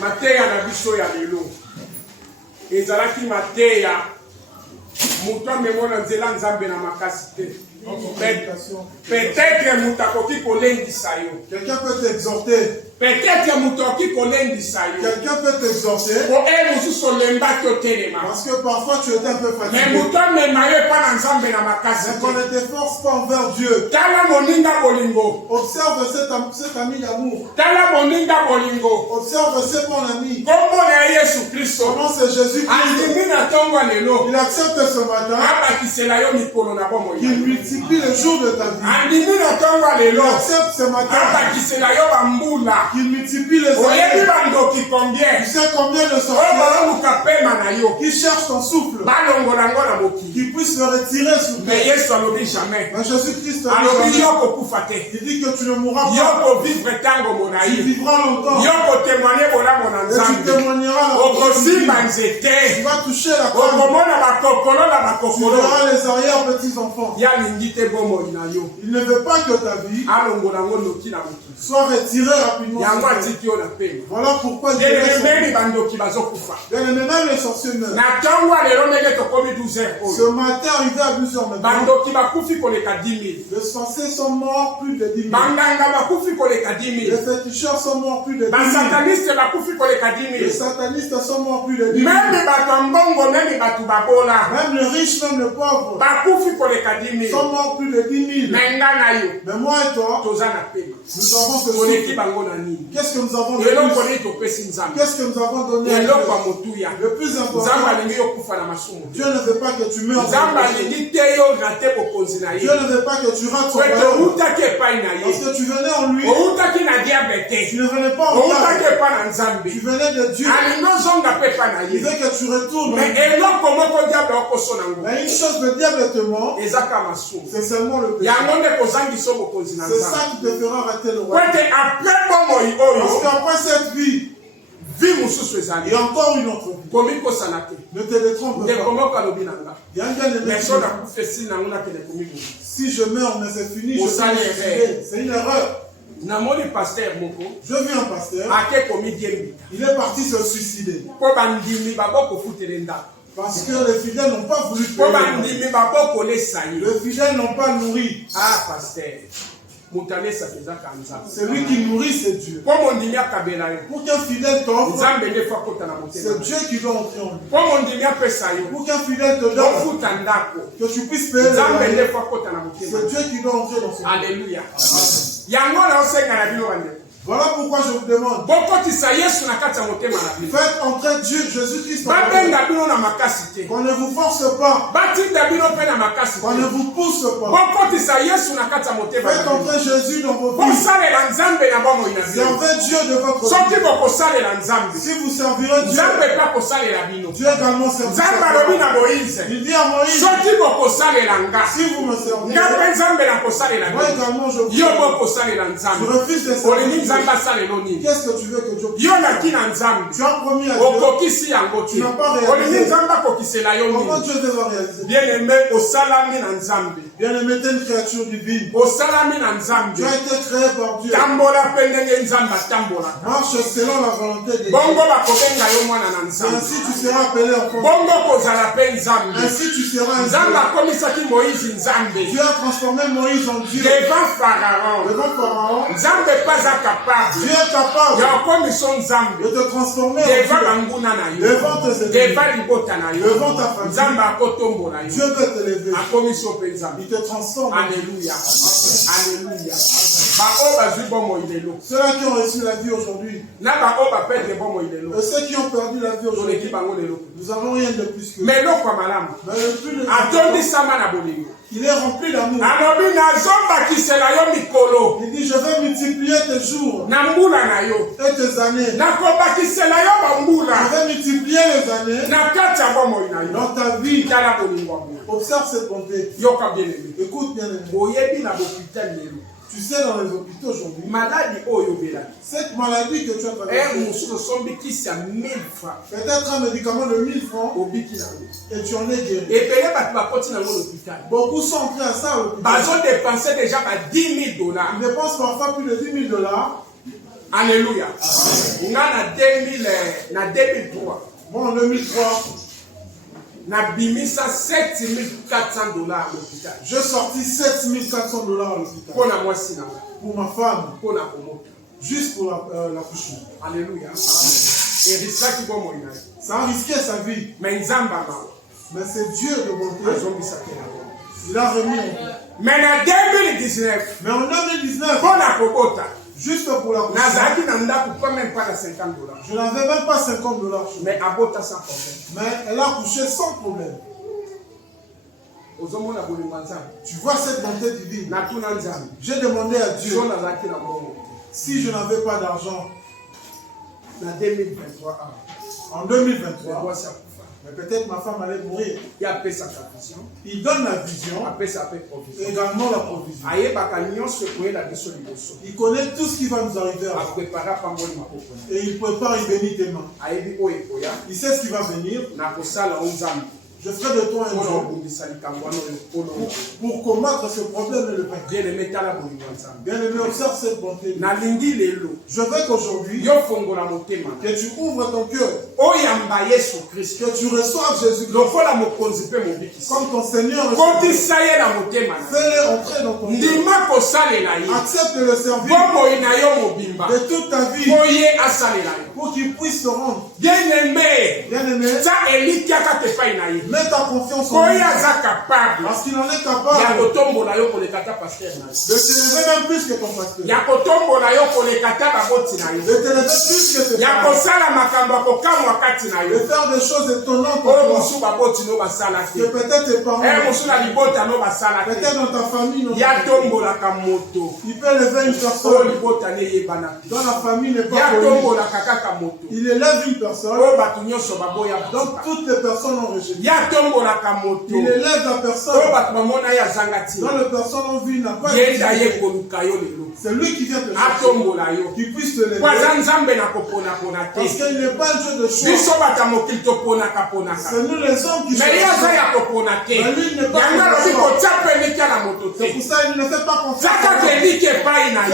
Mateya na biso ya lelo ezalaki mateya mutu amemona nzela nzambe na makasi te. Peut-être mutu akoki kolendisa yo. Quelqu'un peut t'exhorter. Peut-être mutu akoki kolendisa yo. Quelqu'un peut t'exhorter. Parce que parfois tu es un peu fatigué. Mais mutu amema yo epa na nzambe na makasi te. Mais qu'on ne t'efforce pas envers Dieu. Tala moninga bolingo. Observe cet ami d'amour. Tala moninga bolingo. Observe cet mon ami. Kombo na Yesu Kristo. Comment c'est Jésus-Christ? Il accepte ce matin. Il multiplie le jour de ta vie. Il accepte ce matin. Il multiplie les années. Tu sais combien de sorciers qui cherchent ton souffle, qui puissent le retirer sous terre. Mais Jésus-Christ il dit que tu ne mourras pas. Tu vivras longtemps. Et tu témoigneras la proximité. Tu vas toucher la croix. Tu verras les arrière-petits-enfants. Il ne veut pas que ta vie soit retirée rapidement. Voilà pourquoi Dieu laisse. Bien aimé, même les sorciers meurent. Ce matin, arrivé à 12h maintenant, les sorciers sont morts plus de 10 000. Les féticheurs sont morts plus de 10 000. Les satanistes sont morts plus de 10 000. Même le riche, même le pauvre sont morts plus de 10 000. Mais moi et toi, nous avons ce souffle. Qu'est-ce que nous avons donné? Qu'est-ce que nous avons donné à Dieu? Le plus important, Dieu ne veut pas que tu meurs. Dieu ne veut pas que tu rates son royaume. Parce que tu venais en lui. Tu ne venais pas en diable. Tu venais de Dieu. Il veut que tu retournes. Mais une chose, le diable te ment. C'est seulement le péché. C'est ça qui te fera rater le royaume. Parce qu'après cette vie, il y a encore une autre vie. Ne te détrompe pas. Si je meurs, mais c'est fini, je suis suicidé. C'est une erreur. Je vis un pasteur. Il est parti se suicider. Parce que les fidèles n'ont pas voulu payer. Les fidèles n'ont pas nourri. Ah, pasteur. Celui qui nourrit, c'est Dieu. Pour qu'un fidèle t'offre, c'est Dieu qui doit entrer en lui. Pour qu'un fidèle te donne, que tu puisses payer le loyer, c'est Dieu qui doit entrer dans son cœur. Alléluia. Voilà pourquoi je vous demande. Faites entrer Dieu, Jésus-Christ. Qu'on ne vous force pas. Qu'on ne vous pousse pas. Faites entrer Jésus dans vos vies. Servez Dieu de votre vie. Si vous servirez Dieu, Dieu également servira. Il dit à Moïse, si vous me servirez, moi également je vous je refuse de servir. Qu'est-ce que tu veux que Dieu puisse faire? Tu as promis à Dieu. Tu n'as pas réalisé. Comment Dieu te va réaliser? Bien-aimé, t'es une créature divine. Tu as été créé par Dieu. Marche selon la volonté de Dieu. Ainsi tu seras appelé enfant. Ainsi tu seras un Dieu. Dieu a transformé Moïse en Dieu. Devant Pharaon. Dieu est capable de te transformer en Dieu. Devant tes ennemis. Devant ta famille. Dieu veut te lever. Il te transforme. Alléluia. Alléluia. Ceux-là qui ont reçu la vie aujourd'hui. Et ceux qui ont perdu la vie aujourd'hui. Nous n'avons rien de plus que. Mais le plus de il est rempli d'amour. Il dit, je vais multiplier tes jours et tes années. Je vais multiplier les années dans ta vie. Observe cette bonté. Écoute bien. Tu sais, dans les hôpitaux aujourd'hui, maladie cette maladie que tu as traversée, peut-être un médicament de 1000 francs, et tu en es guéri. Beaucoup sont entrés à ça à l'hôpital. déjà $10 000. Ils dépensent parfois plus de $10 000. Alléluia. On a 2003. Bon, en 2003, na bimisa $7 400 à l'hôpital. J'ai sorti $7 400 à l'hôpital. Pour ma femme. Juste pour l'accouchement. Alléluia. Et ça a risqué sa vie. Mais c'est Dieu de bonté. Il a remis en vie. Mais en 2019, mais en 2019, juste pour l'accouchement, je n'avais même pas $50. Mais abota sans problème. Mais elle a accouché sans problème. Tu vois cette bonté divine. J'ai demandé à Dieu si je n'avais pas d'argent en 2023, mais peut-être ma femme allait mourir. Il donne la vision, également la provision. Il connaît tout ce qui va nous arriver. Et il prépare, il bénit tes mains. Il sait ce qui va venir. Je ferai de toi un jour pour combattre ce problème et le vaincre. Bien-aimé, observe cette bonté. Je veux qu'aujourd'hui, que tu ouvres ton cœur, que tu reçoives Jésus-Christ comme ton Seigneur. Fais-le entrer dans ton cœur. Accepte de le servir de toute ta vie pour qu'il puisse se rendre. Bien-aimé, mets ta confiance en lui. Parce qu'il en est capable de t'élever même plus que ton pasteur. De t'élever plus que tes frères. De faire des choses étonnantes pour toi. Que peut-être tes parents, peut-être dans ta famille, il peut élever une personne dont la famille n'est pas connue. Il élève une personne dont toutes les personnes ont rejeté. Il élève la personne dont les personnes ont vu n'a pas été. C'est lui qui vient te chercher, qui puisse te lever. Parce qu'il n'est pas un jeu de choix. C'est nous les hommes qui choisissons. Mais lui il n'est pas c'est pour ça qu'il ne fait pas confiance en lui. Il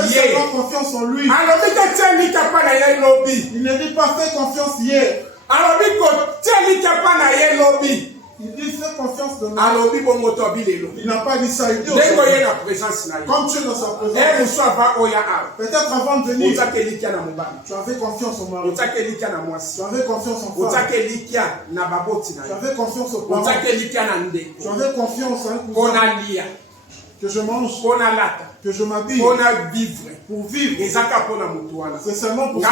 fait pas confiance en lui. Il ne dit pas fais confiance hier. Il dit fais confiance de nous. Il n'a pas dit ça. Il dit comme tu es dans sa présence. Peut-être avant de venir, tu avais confiance en mari. Tu avais confiance en femme. Tu avais confiance aux parents. Tu avais confiance en que je mange, que je m'habille, pour vivre. C'est seulement pour ça.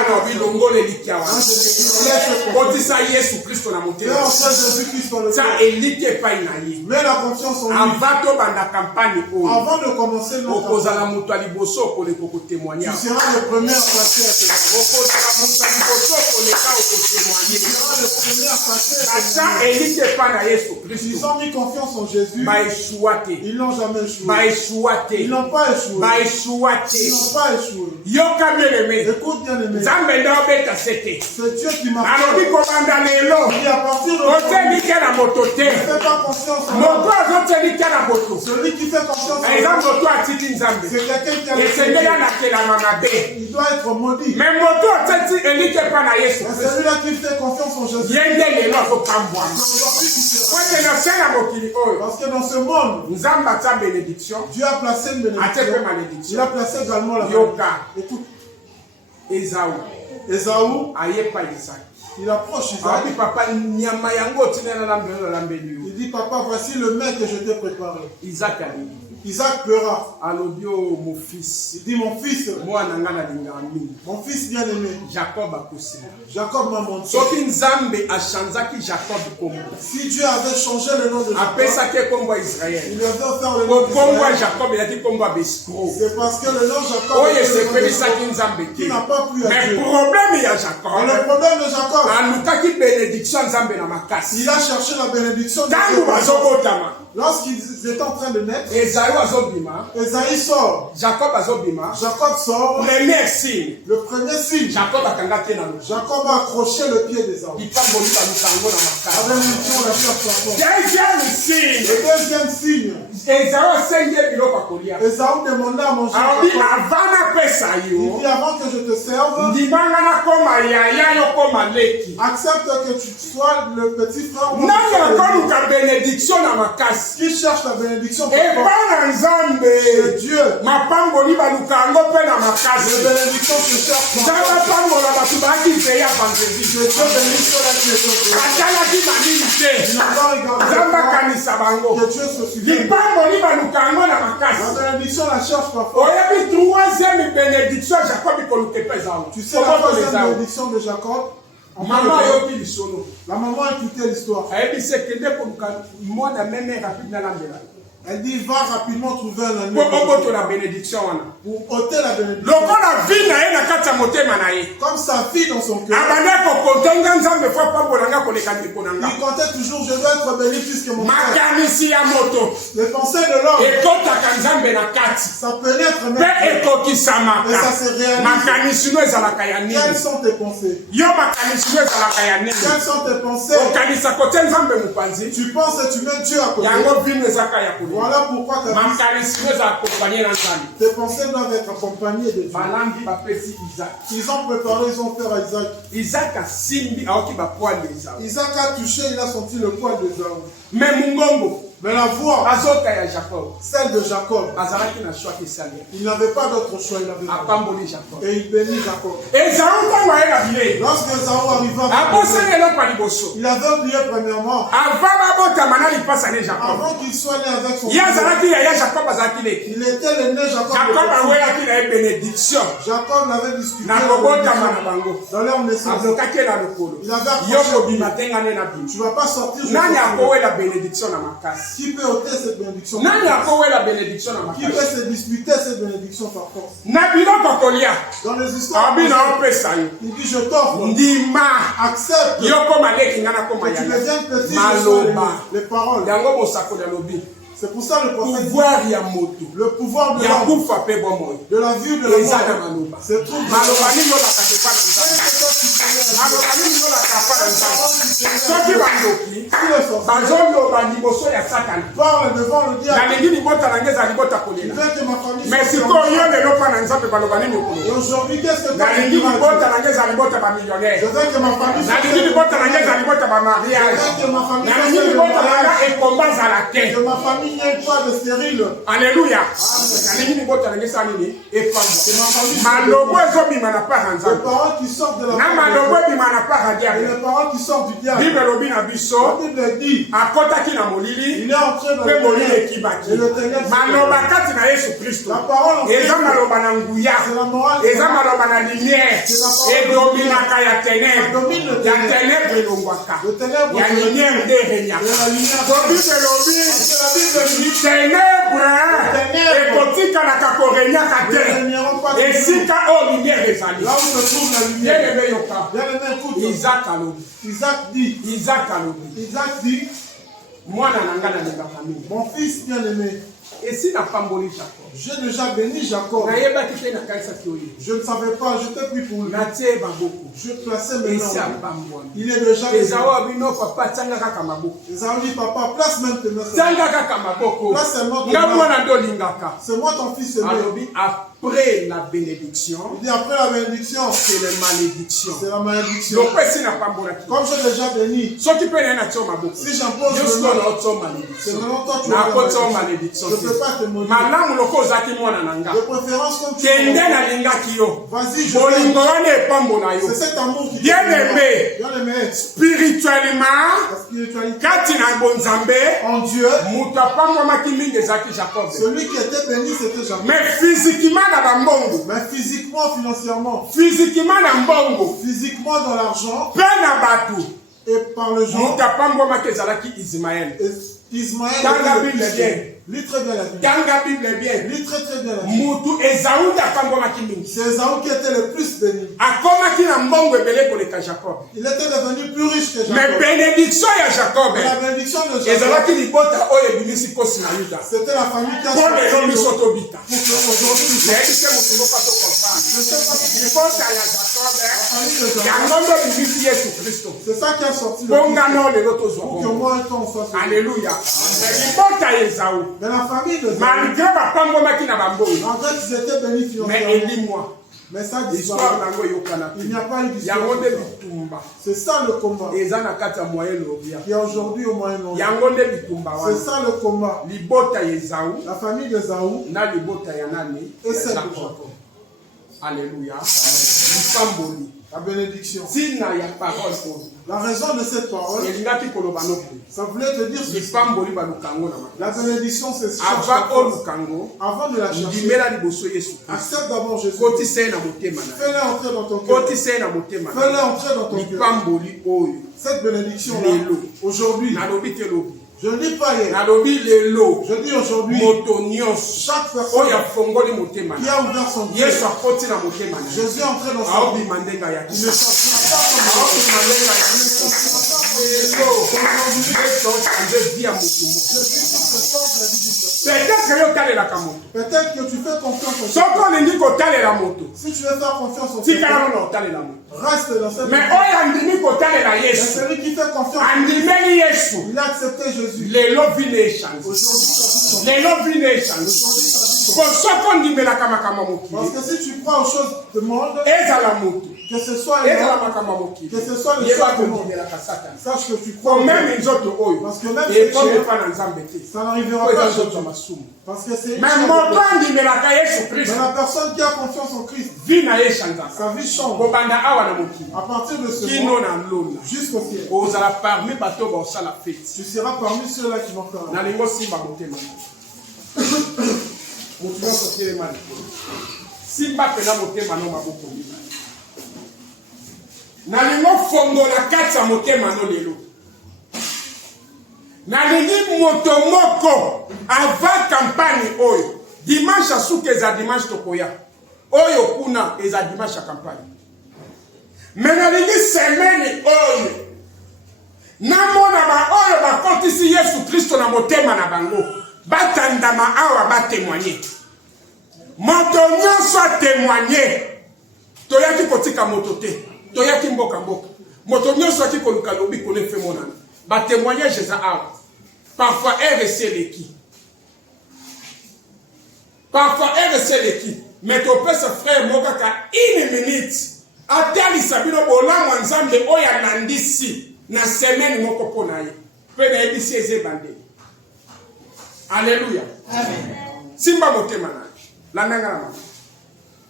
Jésus-Christ dans le mets la confiance en lui. Avant de commencer notre campagne, tu seras le premier à passer à témoigner. Ils ont mis confiance en Jésus. Ils n'ont jamais échoué. Ils n'ont pas échoué. Ils n'ont pas échoué. Écoute bien aimé. C'est Dieu qui m'a fait. Et à partir de ne fais pas confiance en moi. Celui qui fait confiance en moi, c'est quelqu'un qui a il doit être maudit. Mais celui-là qui fait confiance en Jésus, parce que dans ce monde, Dieu a placé une bénédiction. Il a placé également la malédiction. Écoute, Ésaü, il approche Isaac. Il dit papa, voici le mets que je t'ai préparé. Isaac pleura. Mon fils. Il dit mon fils. Mon fils bien aimé. Jacob m'a menti. Si Dieu avait changé le nom de Jacob, il devait faire le nom d'Israël. C'est parce que le nom Jacob qui n'a pas plu à Dieu. Le problème de Jacob, il a cherché la bénédiction de Dieu. Lorsqu'ils étaient en train de naître, Esaïe sort. Jacob sort. Premier signe. Le premier signe. Jacob a accroché le pied d'Ésaü. Avec l'union, la chair. Deuxième signe. Le deuxième signe. Ésaü demanda à manger. Il dit avant que je te serve, accepte que tu sois le petit frère qui cherche la bénédiction de Dieu. La bénédiction se cherche. Dieu bénit ceux-là qui que Dieu se souvient. La bénédiction la cherche parfois. Tu sais la troisième bénédiction de Jacob? La maman a écouté l'histoire. Elle dit, va rapidement trouver un ami pour ôter la bénédiction. Comme sa fille dans son cœur, il comptait toujours, je dois être béni puisque mon frère. Les pensées de l'homme, ça pénètre même. Et ça se réalise. Quelles sont tes pensées? Quelles sont tes pensées? Tu penses et tu mets Dieu à côté. Voilà pourquoi tes pensées doivent être accompagnées de Dieu. Ils ont préparé, ils ont fait à Isaac. Isaac a touché, il a senti le poids d'Ésaü. Mais la voix, celle de Jacob, il n'avait pas d'autre choix. Et il bénit Jacob. Lorsque Ésaü arriva, il avait oublié premièrement, avant qu'il soit né avec son fils, il était le né Jacob. Jacob l'avait discuté dans leur naissance. Il avait approché. Tu ne vas pas sortir. Qui peut ôter cette bénédiction? Qui peut se disputer cette bénédiction par force? Dans les histoires, il dit je t'offre, accepte que tu deviennes petit, les paroles. C'est pour ça le prophète dit, le pouvoir de l'homme, de la vue de la mort, c'est tout. Parle devant le diable. Mais si aujourd'hui, qu'est-ce que tu as dit? Je veux que ma famille que ma famille n'ait pas de stérile. Alléluia. Les paroles qui sortent de la parole et les paroles qui sortent du diable. La Bible dit, il est entré dans le ténèbres. Et le ténèbre, la parole en fait, c'est la morale, c'est la lumière. Et domine le ténèbre. Le ténèbre, la lumière. Là où se trouve la lumière. Isaac dit, mon fils bien-aimé, j'ai déjà béni Jacob. Je ne savais pas, j'étais pris pour lui. Je plaçais mes noms. Il est déjà béni. Esaü dit, papa, place maintenant. Place seulement tes mains. C'est moi ton fils aimé. Après la bénédiction, il dit après la bénédiction, c'est la malédiction. C'est la malédiction. Comme j'ai déjà béni, si j'impose le nom, c'est maintenant toi tu as malédiction. Je ne peux pas te maudire. De préférence comme tu es. Vas-y, je t'aime. C'est cet amour qui bien aimé. Spirituellement, en Dieu, celui qui était béni, c'était Jacob. Mais physiquement, mais physiquement, financièrement, physiquement dans l'argent, et par le genre, Ismaël. Ismaël, dans la Bible, Lis très bien la Bible. Tanga Bible bien. Lis très bien la Bible. Mutu Esaú apambwamaki mingi. C'est Esaü qui était le plus béni. Akomaki na mbongo ebele koleka Jacob. Il était devenu plus riche que Jacob. Mais bénédiction ya Jacob. Mais la bénédiction de Jacob, Ezalaki libota oyo ebimisi kosi na Yuda. c'était la famille qui a Pour les hommes biso tobita. pour qu'aujourd'hui, Mais est-ce que mutu ngoko to comprendre? je sais pas si Libota ya Jacob. la famille de Ya Jacob, ngombe bimisi Yesu Kristo. c'est ça qui a sorti le Bongano lelo tozwa pour que bongo. moi et toi on soit sauvés. Alléluia. Mais libota ya Esaú. Mais la famille de Jacob, Malgré bapambwamaki na bamboyi. malgré qu'ils étaient bénis Mais financièrement, élis-moi. mais ça Histoire disparaît. nango eyokana Il te. n'y a pas eu d'histoire. Yango nde bitumba. C'est ça le combat. Eza na kati ya moyen lobia. Qui est aujourd'hui au Moyen-Orient. Yango nde bitumba C'est wana. ça le combat. Libota ya Esaú La famille d'Esaü na libota ya nani? et celle de Jacob. Jacob. Alléluia. Lipamboli. La bénédiction. Ntina ya parole oyo. La raison de cette parole, Elingaki koloba no boye. ça voulait te dire ceci. Lipamboli baluka yango na La makasi. bénédiction, c'est Ava oluka yango. avant de la chercher. Ndimela liboso Yesu Kristo. Accepte d'abord Jésus. Koti se na motema na. Fais-le entrer dans ton cœur. Koti se na motema Fais-le na. entrer dans ton cœur. Lipamboli oyo. Cette bénédiction-là, Lelo. aujourd'hui, Nalobi te lobi. je ne dis pas hier, Nalobi lelo. je dis aujourd'hui, Moto nyonso. chaque personne Oyo afongoli motema qui na. a ouvert son cœur, Yesu akoti na motema na. Jésus est entré dans son cœur. Aobima ndenga ya Il ne kisa. sortira pas comme Aobima ndenga ya kisa. Yesu change vie ya motu moko. Jésus qui se change la vie d'une personne. Peut-être yo talelaka moto. Peut-être que tu fais confiance en Dieu. Soko olingi kotalela moto. Si tu veux faire confiance en Tikala Dieu, na otalela moto. reste dans cette Mais oyo andimi kotalela Mais Yesu. celui qui fait confiance, Andimeli Yesu. il a accepté Jésus. Lelo vine echange. Aujourd'hui, ta vie change. Lelo vine echange. Aujourd'hui, ta vie change. Po soko ndimelaka makambo Parce mokili. que si tu crois aux choses du monde, Ezala moto. que ce soit Ezala énorme, makambo mokili. que ce soit le Yeba choix du monde, kondimelaka Satan. sache que tu crois Po au même monde. nzoto oyo. Parce que même Ekomi si pa na Nzambe te. ça n'arrivera Po eza pas. nzoto ya masumu. Parce que c'est une Mais chose de moto Dieu. andimelaka Yesu Mais Kristo. la personne qui a confiance en Christ, Vi na ye echangeaka. sa vie change. Kobanda awa na mokili. À partir de ce Kino moment na lona. jusqu'au ciel, Ozala parmi bato baosala fete. tu seras parmi ceux-là qui vont faire la Nalingo simba motema. Motu nyonso telema likolo. Simba pena motema no maboko mibale. Nalingo fongola kati ya motema no lelo. Nalingi moto moko avant campagne oyo. Dimanche asuka eza dimanche tokoya. Oyo kuna eza dimanche ya campagne. Mais nalingi semaine oyo. Namona ba oyo bakotisi Yesu Kristo na motema na bango. Batandama awa batémoigner. Moto nyonso témoigner. Toyaki kotika moto te. Toyaki mboka mboka. Moto nyonso aki koluka lobi kone fe monana. Ba témoignage eza awa. Parfois RC leki. Parfois RC leki. Mais to pesa frère moka ka une minute. Atali sabino bolango nzambe oya nandisi na semaine moko pona ye. Pe na ebisi eze bande. Alléluia. Amen. Simba motema na. Landanga na mama.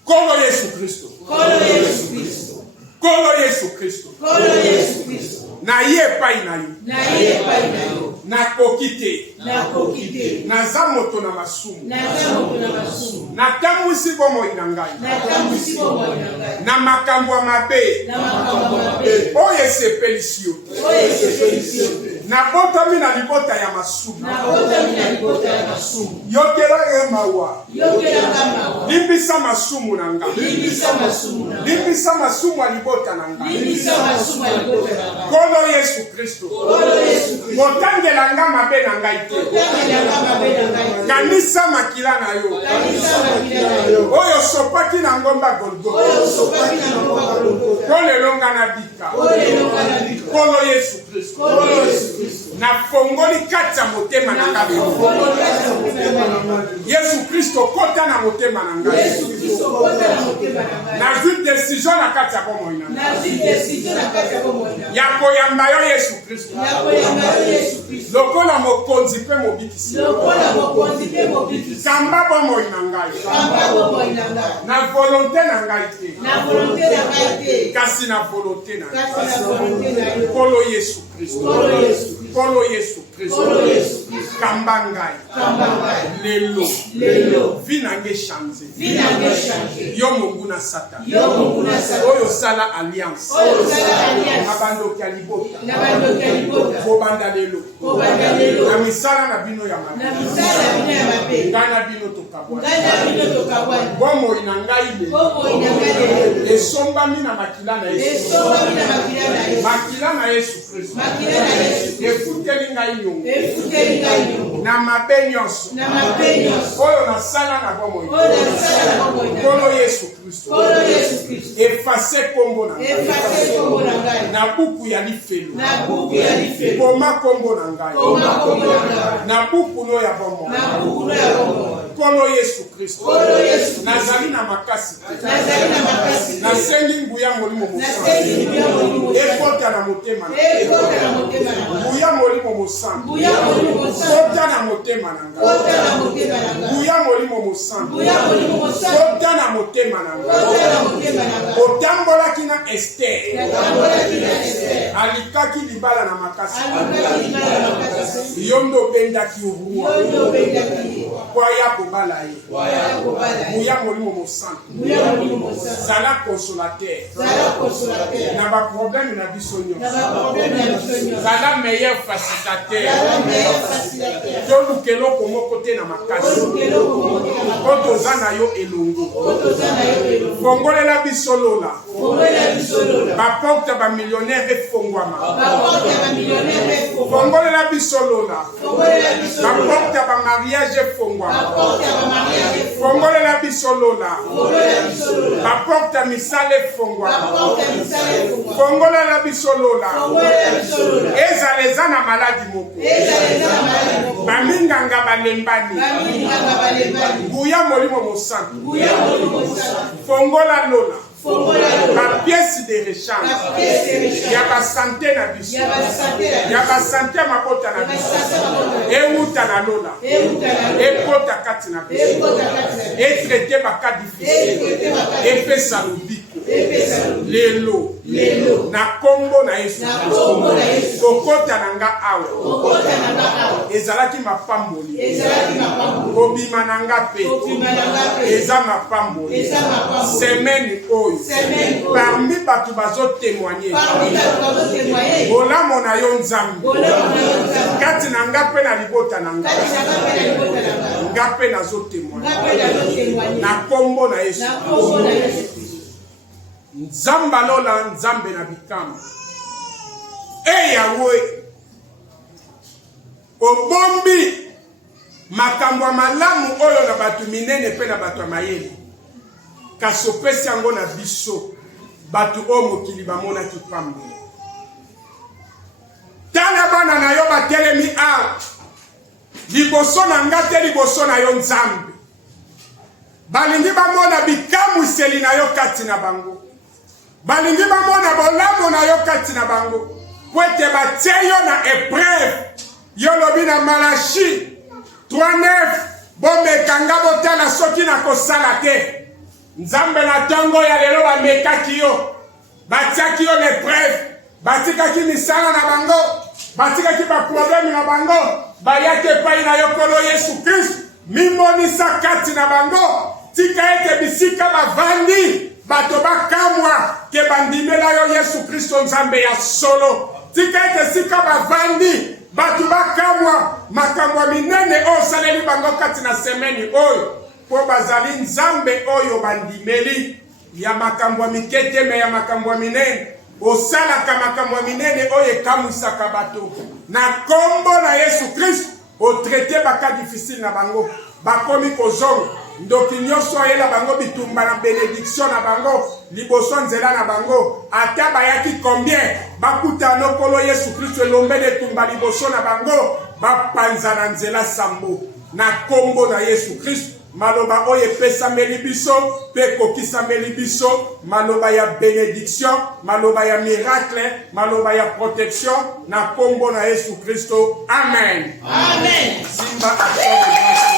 Kolo Yesu Kristo. Kolo Yesu Kristo. Kolo Yesu Kristo. Kolo Yesu Kristo. Na ye pai na yo. Na ye pai na yo. Na kokite. Na kokite. Na za moto na masumu. Na zamu na masumu. Na tambwisi bomo ina ngai. Na tambusi bomo na ngai. Na makambo ya mabe. Na makambo mabe. Oyo esepelisi yo. Oye se felicite. Na botami na libota ya masumu. Na ota mina libota ya masumu. Yokela ye mawa. Yokela kama. Limbisa masumu na ngai. Limbisa masumu na ngai. Limbisa masumu ya libota na ngai. Limbisa masumu ya libota na ngai. Kolo Yesu Kristo. Kolo Yesu Kristo. Kotangela nga mabe na ngai te. Tangela kama be na ngai. Kanisa makila na yo. Kanisa makila na yo. Oyo sopaki na ngomba Golgotha. Oyo sopaki na ngomba Golgotha. Kolo elonga na bika. Oyo elonga na bika. Kolo Yesu Kristo. Kolo Yesu Kristo. Na fongoli kati ya motema na ngai. Kolo kata motema na ngai. Yesu Kristo kota na motema na ngai. Yesu Kristo kota na motema na ngai. Nazwi décision na kati ya bomoi na ngai. Nazwi décision na kati ya bomoi na ngai. Ya koyamba yo Yesu Kristo. Ya koyamba yo Yesu Kristo. Lokola mokonzi mpe mobikisi. Lokola mokonzi mpe mobikisi. Kamba bomoi na ngai. Kamba bomoi na ngai. Na volonté na ngai te. Na volonté na ngai te. Kasi na volonté na ngai. Kasi na volonté na yo. Kolo Yesu Kristo. Kolo Yesu Kristo. Kolo Yesu Kristo. Kambangai. Lelo. Vinange change. Yo mungu na satan. Oyo sala alliance. Abando kalibota. Bobanda lelo. Na misala na bino ya mabe. Ngana bino tokabwa. Bomo inangai le. Esomba mina makila na Yesu. Makila na Yesu Kristo. Efuteli ngai nyongo. Na mabe nyonso. Oyo na sala na bomo. Kolo Yesu Kristo. Efase kombo na ngai. Na buku ya lifelo. Koma kombo na ngai. Na buku no ya bomo. Kolo Yesu Kristo. Nazali na makasi. Nasengi nguya molimo mosantu. Ekota na motema na nguya molimo mosantu. Kota na motema na ngai. Nguya molimo mosantu. Kota na motema na ngai. Otambolaki na Esther. Alikaki libala na makasi. Yondo bendaki urua. Kwa ya kobala ye. Nguya molimo mosantu. Zala consolateur. Na ba problème na biso nyonso. Zala meilleur facilitateur. Tolu keloko moko te na makasi. Oto zana yo elongo. Fongolela biso lola. Ba porte ba millionnaire efongwama. Fongolela biso lola. Ba porte ba mariage efongwama. Fongolela biso lola. Ba porte misale efongwama. Fongolela biso lola. Ezaleza na maladi moko. Baminganga balembani. Nguya molimo mosantu. Fongola lola. La pièce de rechange. Il y a la santé na biso. Il y a la santé mabota na biso. Euta na lola. Ekota kati na biso. Et traiter ba cas difficile. Et fait ça lobiko. Lelo. Na kombo na Yesu. Kokota nanga awa. Ezalaki mapamboli. Kobima nanga pe. Eza mapamboli. Semaine oyo. Parmi batu bazo témoigner. Bolamo na yo nzambe. Kati nanga pe na libota nanga. Nga pe nazo témoigner. Na kombo na Yesu. Nzamba lola nzambe na bikama. Yahweh. Obombi makambo malamu oyo na batu minene pe na batu mayele. Kasopesi yango na biso batu o mokili bamona kipambe. Tala bana na yo batelemi a liboso na ngate liboso na yo nzambe. Balingi bamona bikamwiseli na yo kati na bango. Balingi bamona bolamu na yo kati na bango. Kwete batie yo na épreuve. Yo lobi na Malachi 3:9 bomekanga botala soki na kosala te. Nzambe na tongo ya lelo bamekaki yo. Batiaki yo l'épreuve. Batikaki misala na bango. Batikaki ba problème na bango. Bayake pai na yo kolo Yesu Kristo. Mimonisa kati na bango. Tika ete bisika bavandi. Bato bakamwa ke bandimela yo Yesu Kristo nzambe ya solo. Tika ete sika bavandi. Batu bakamwa makamwa minene o saleli bango kati na semeni oyo. Po bazali nzambe oyo bandimeli. Ya makamwa mikete me ya makamwa minene. Osalaka makamwa minene oyo ekamwisaka bato. Na kombo na Yesu Kristo. O traité baka difficile na bango. Bakomi kozongo. Ndoki nyonso ayela bango bitumba na bénédiction na bango. Liboso nzela na bango. Ata bayaki combien. Bakuta nokolo Yesu Kristo elombe de tumba liboso na bango. Bapanza na nzela sambo. Na kombo na Yesu Kristo. Maloba oye pesa melibiso. Pe kokisa melibiso. Maloba ya bénédiction. Maloba ya miracle. Maloba ya protection. Na kombo na Yesu Kristo. Amen. Amen. Simba action de grâce.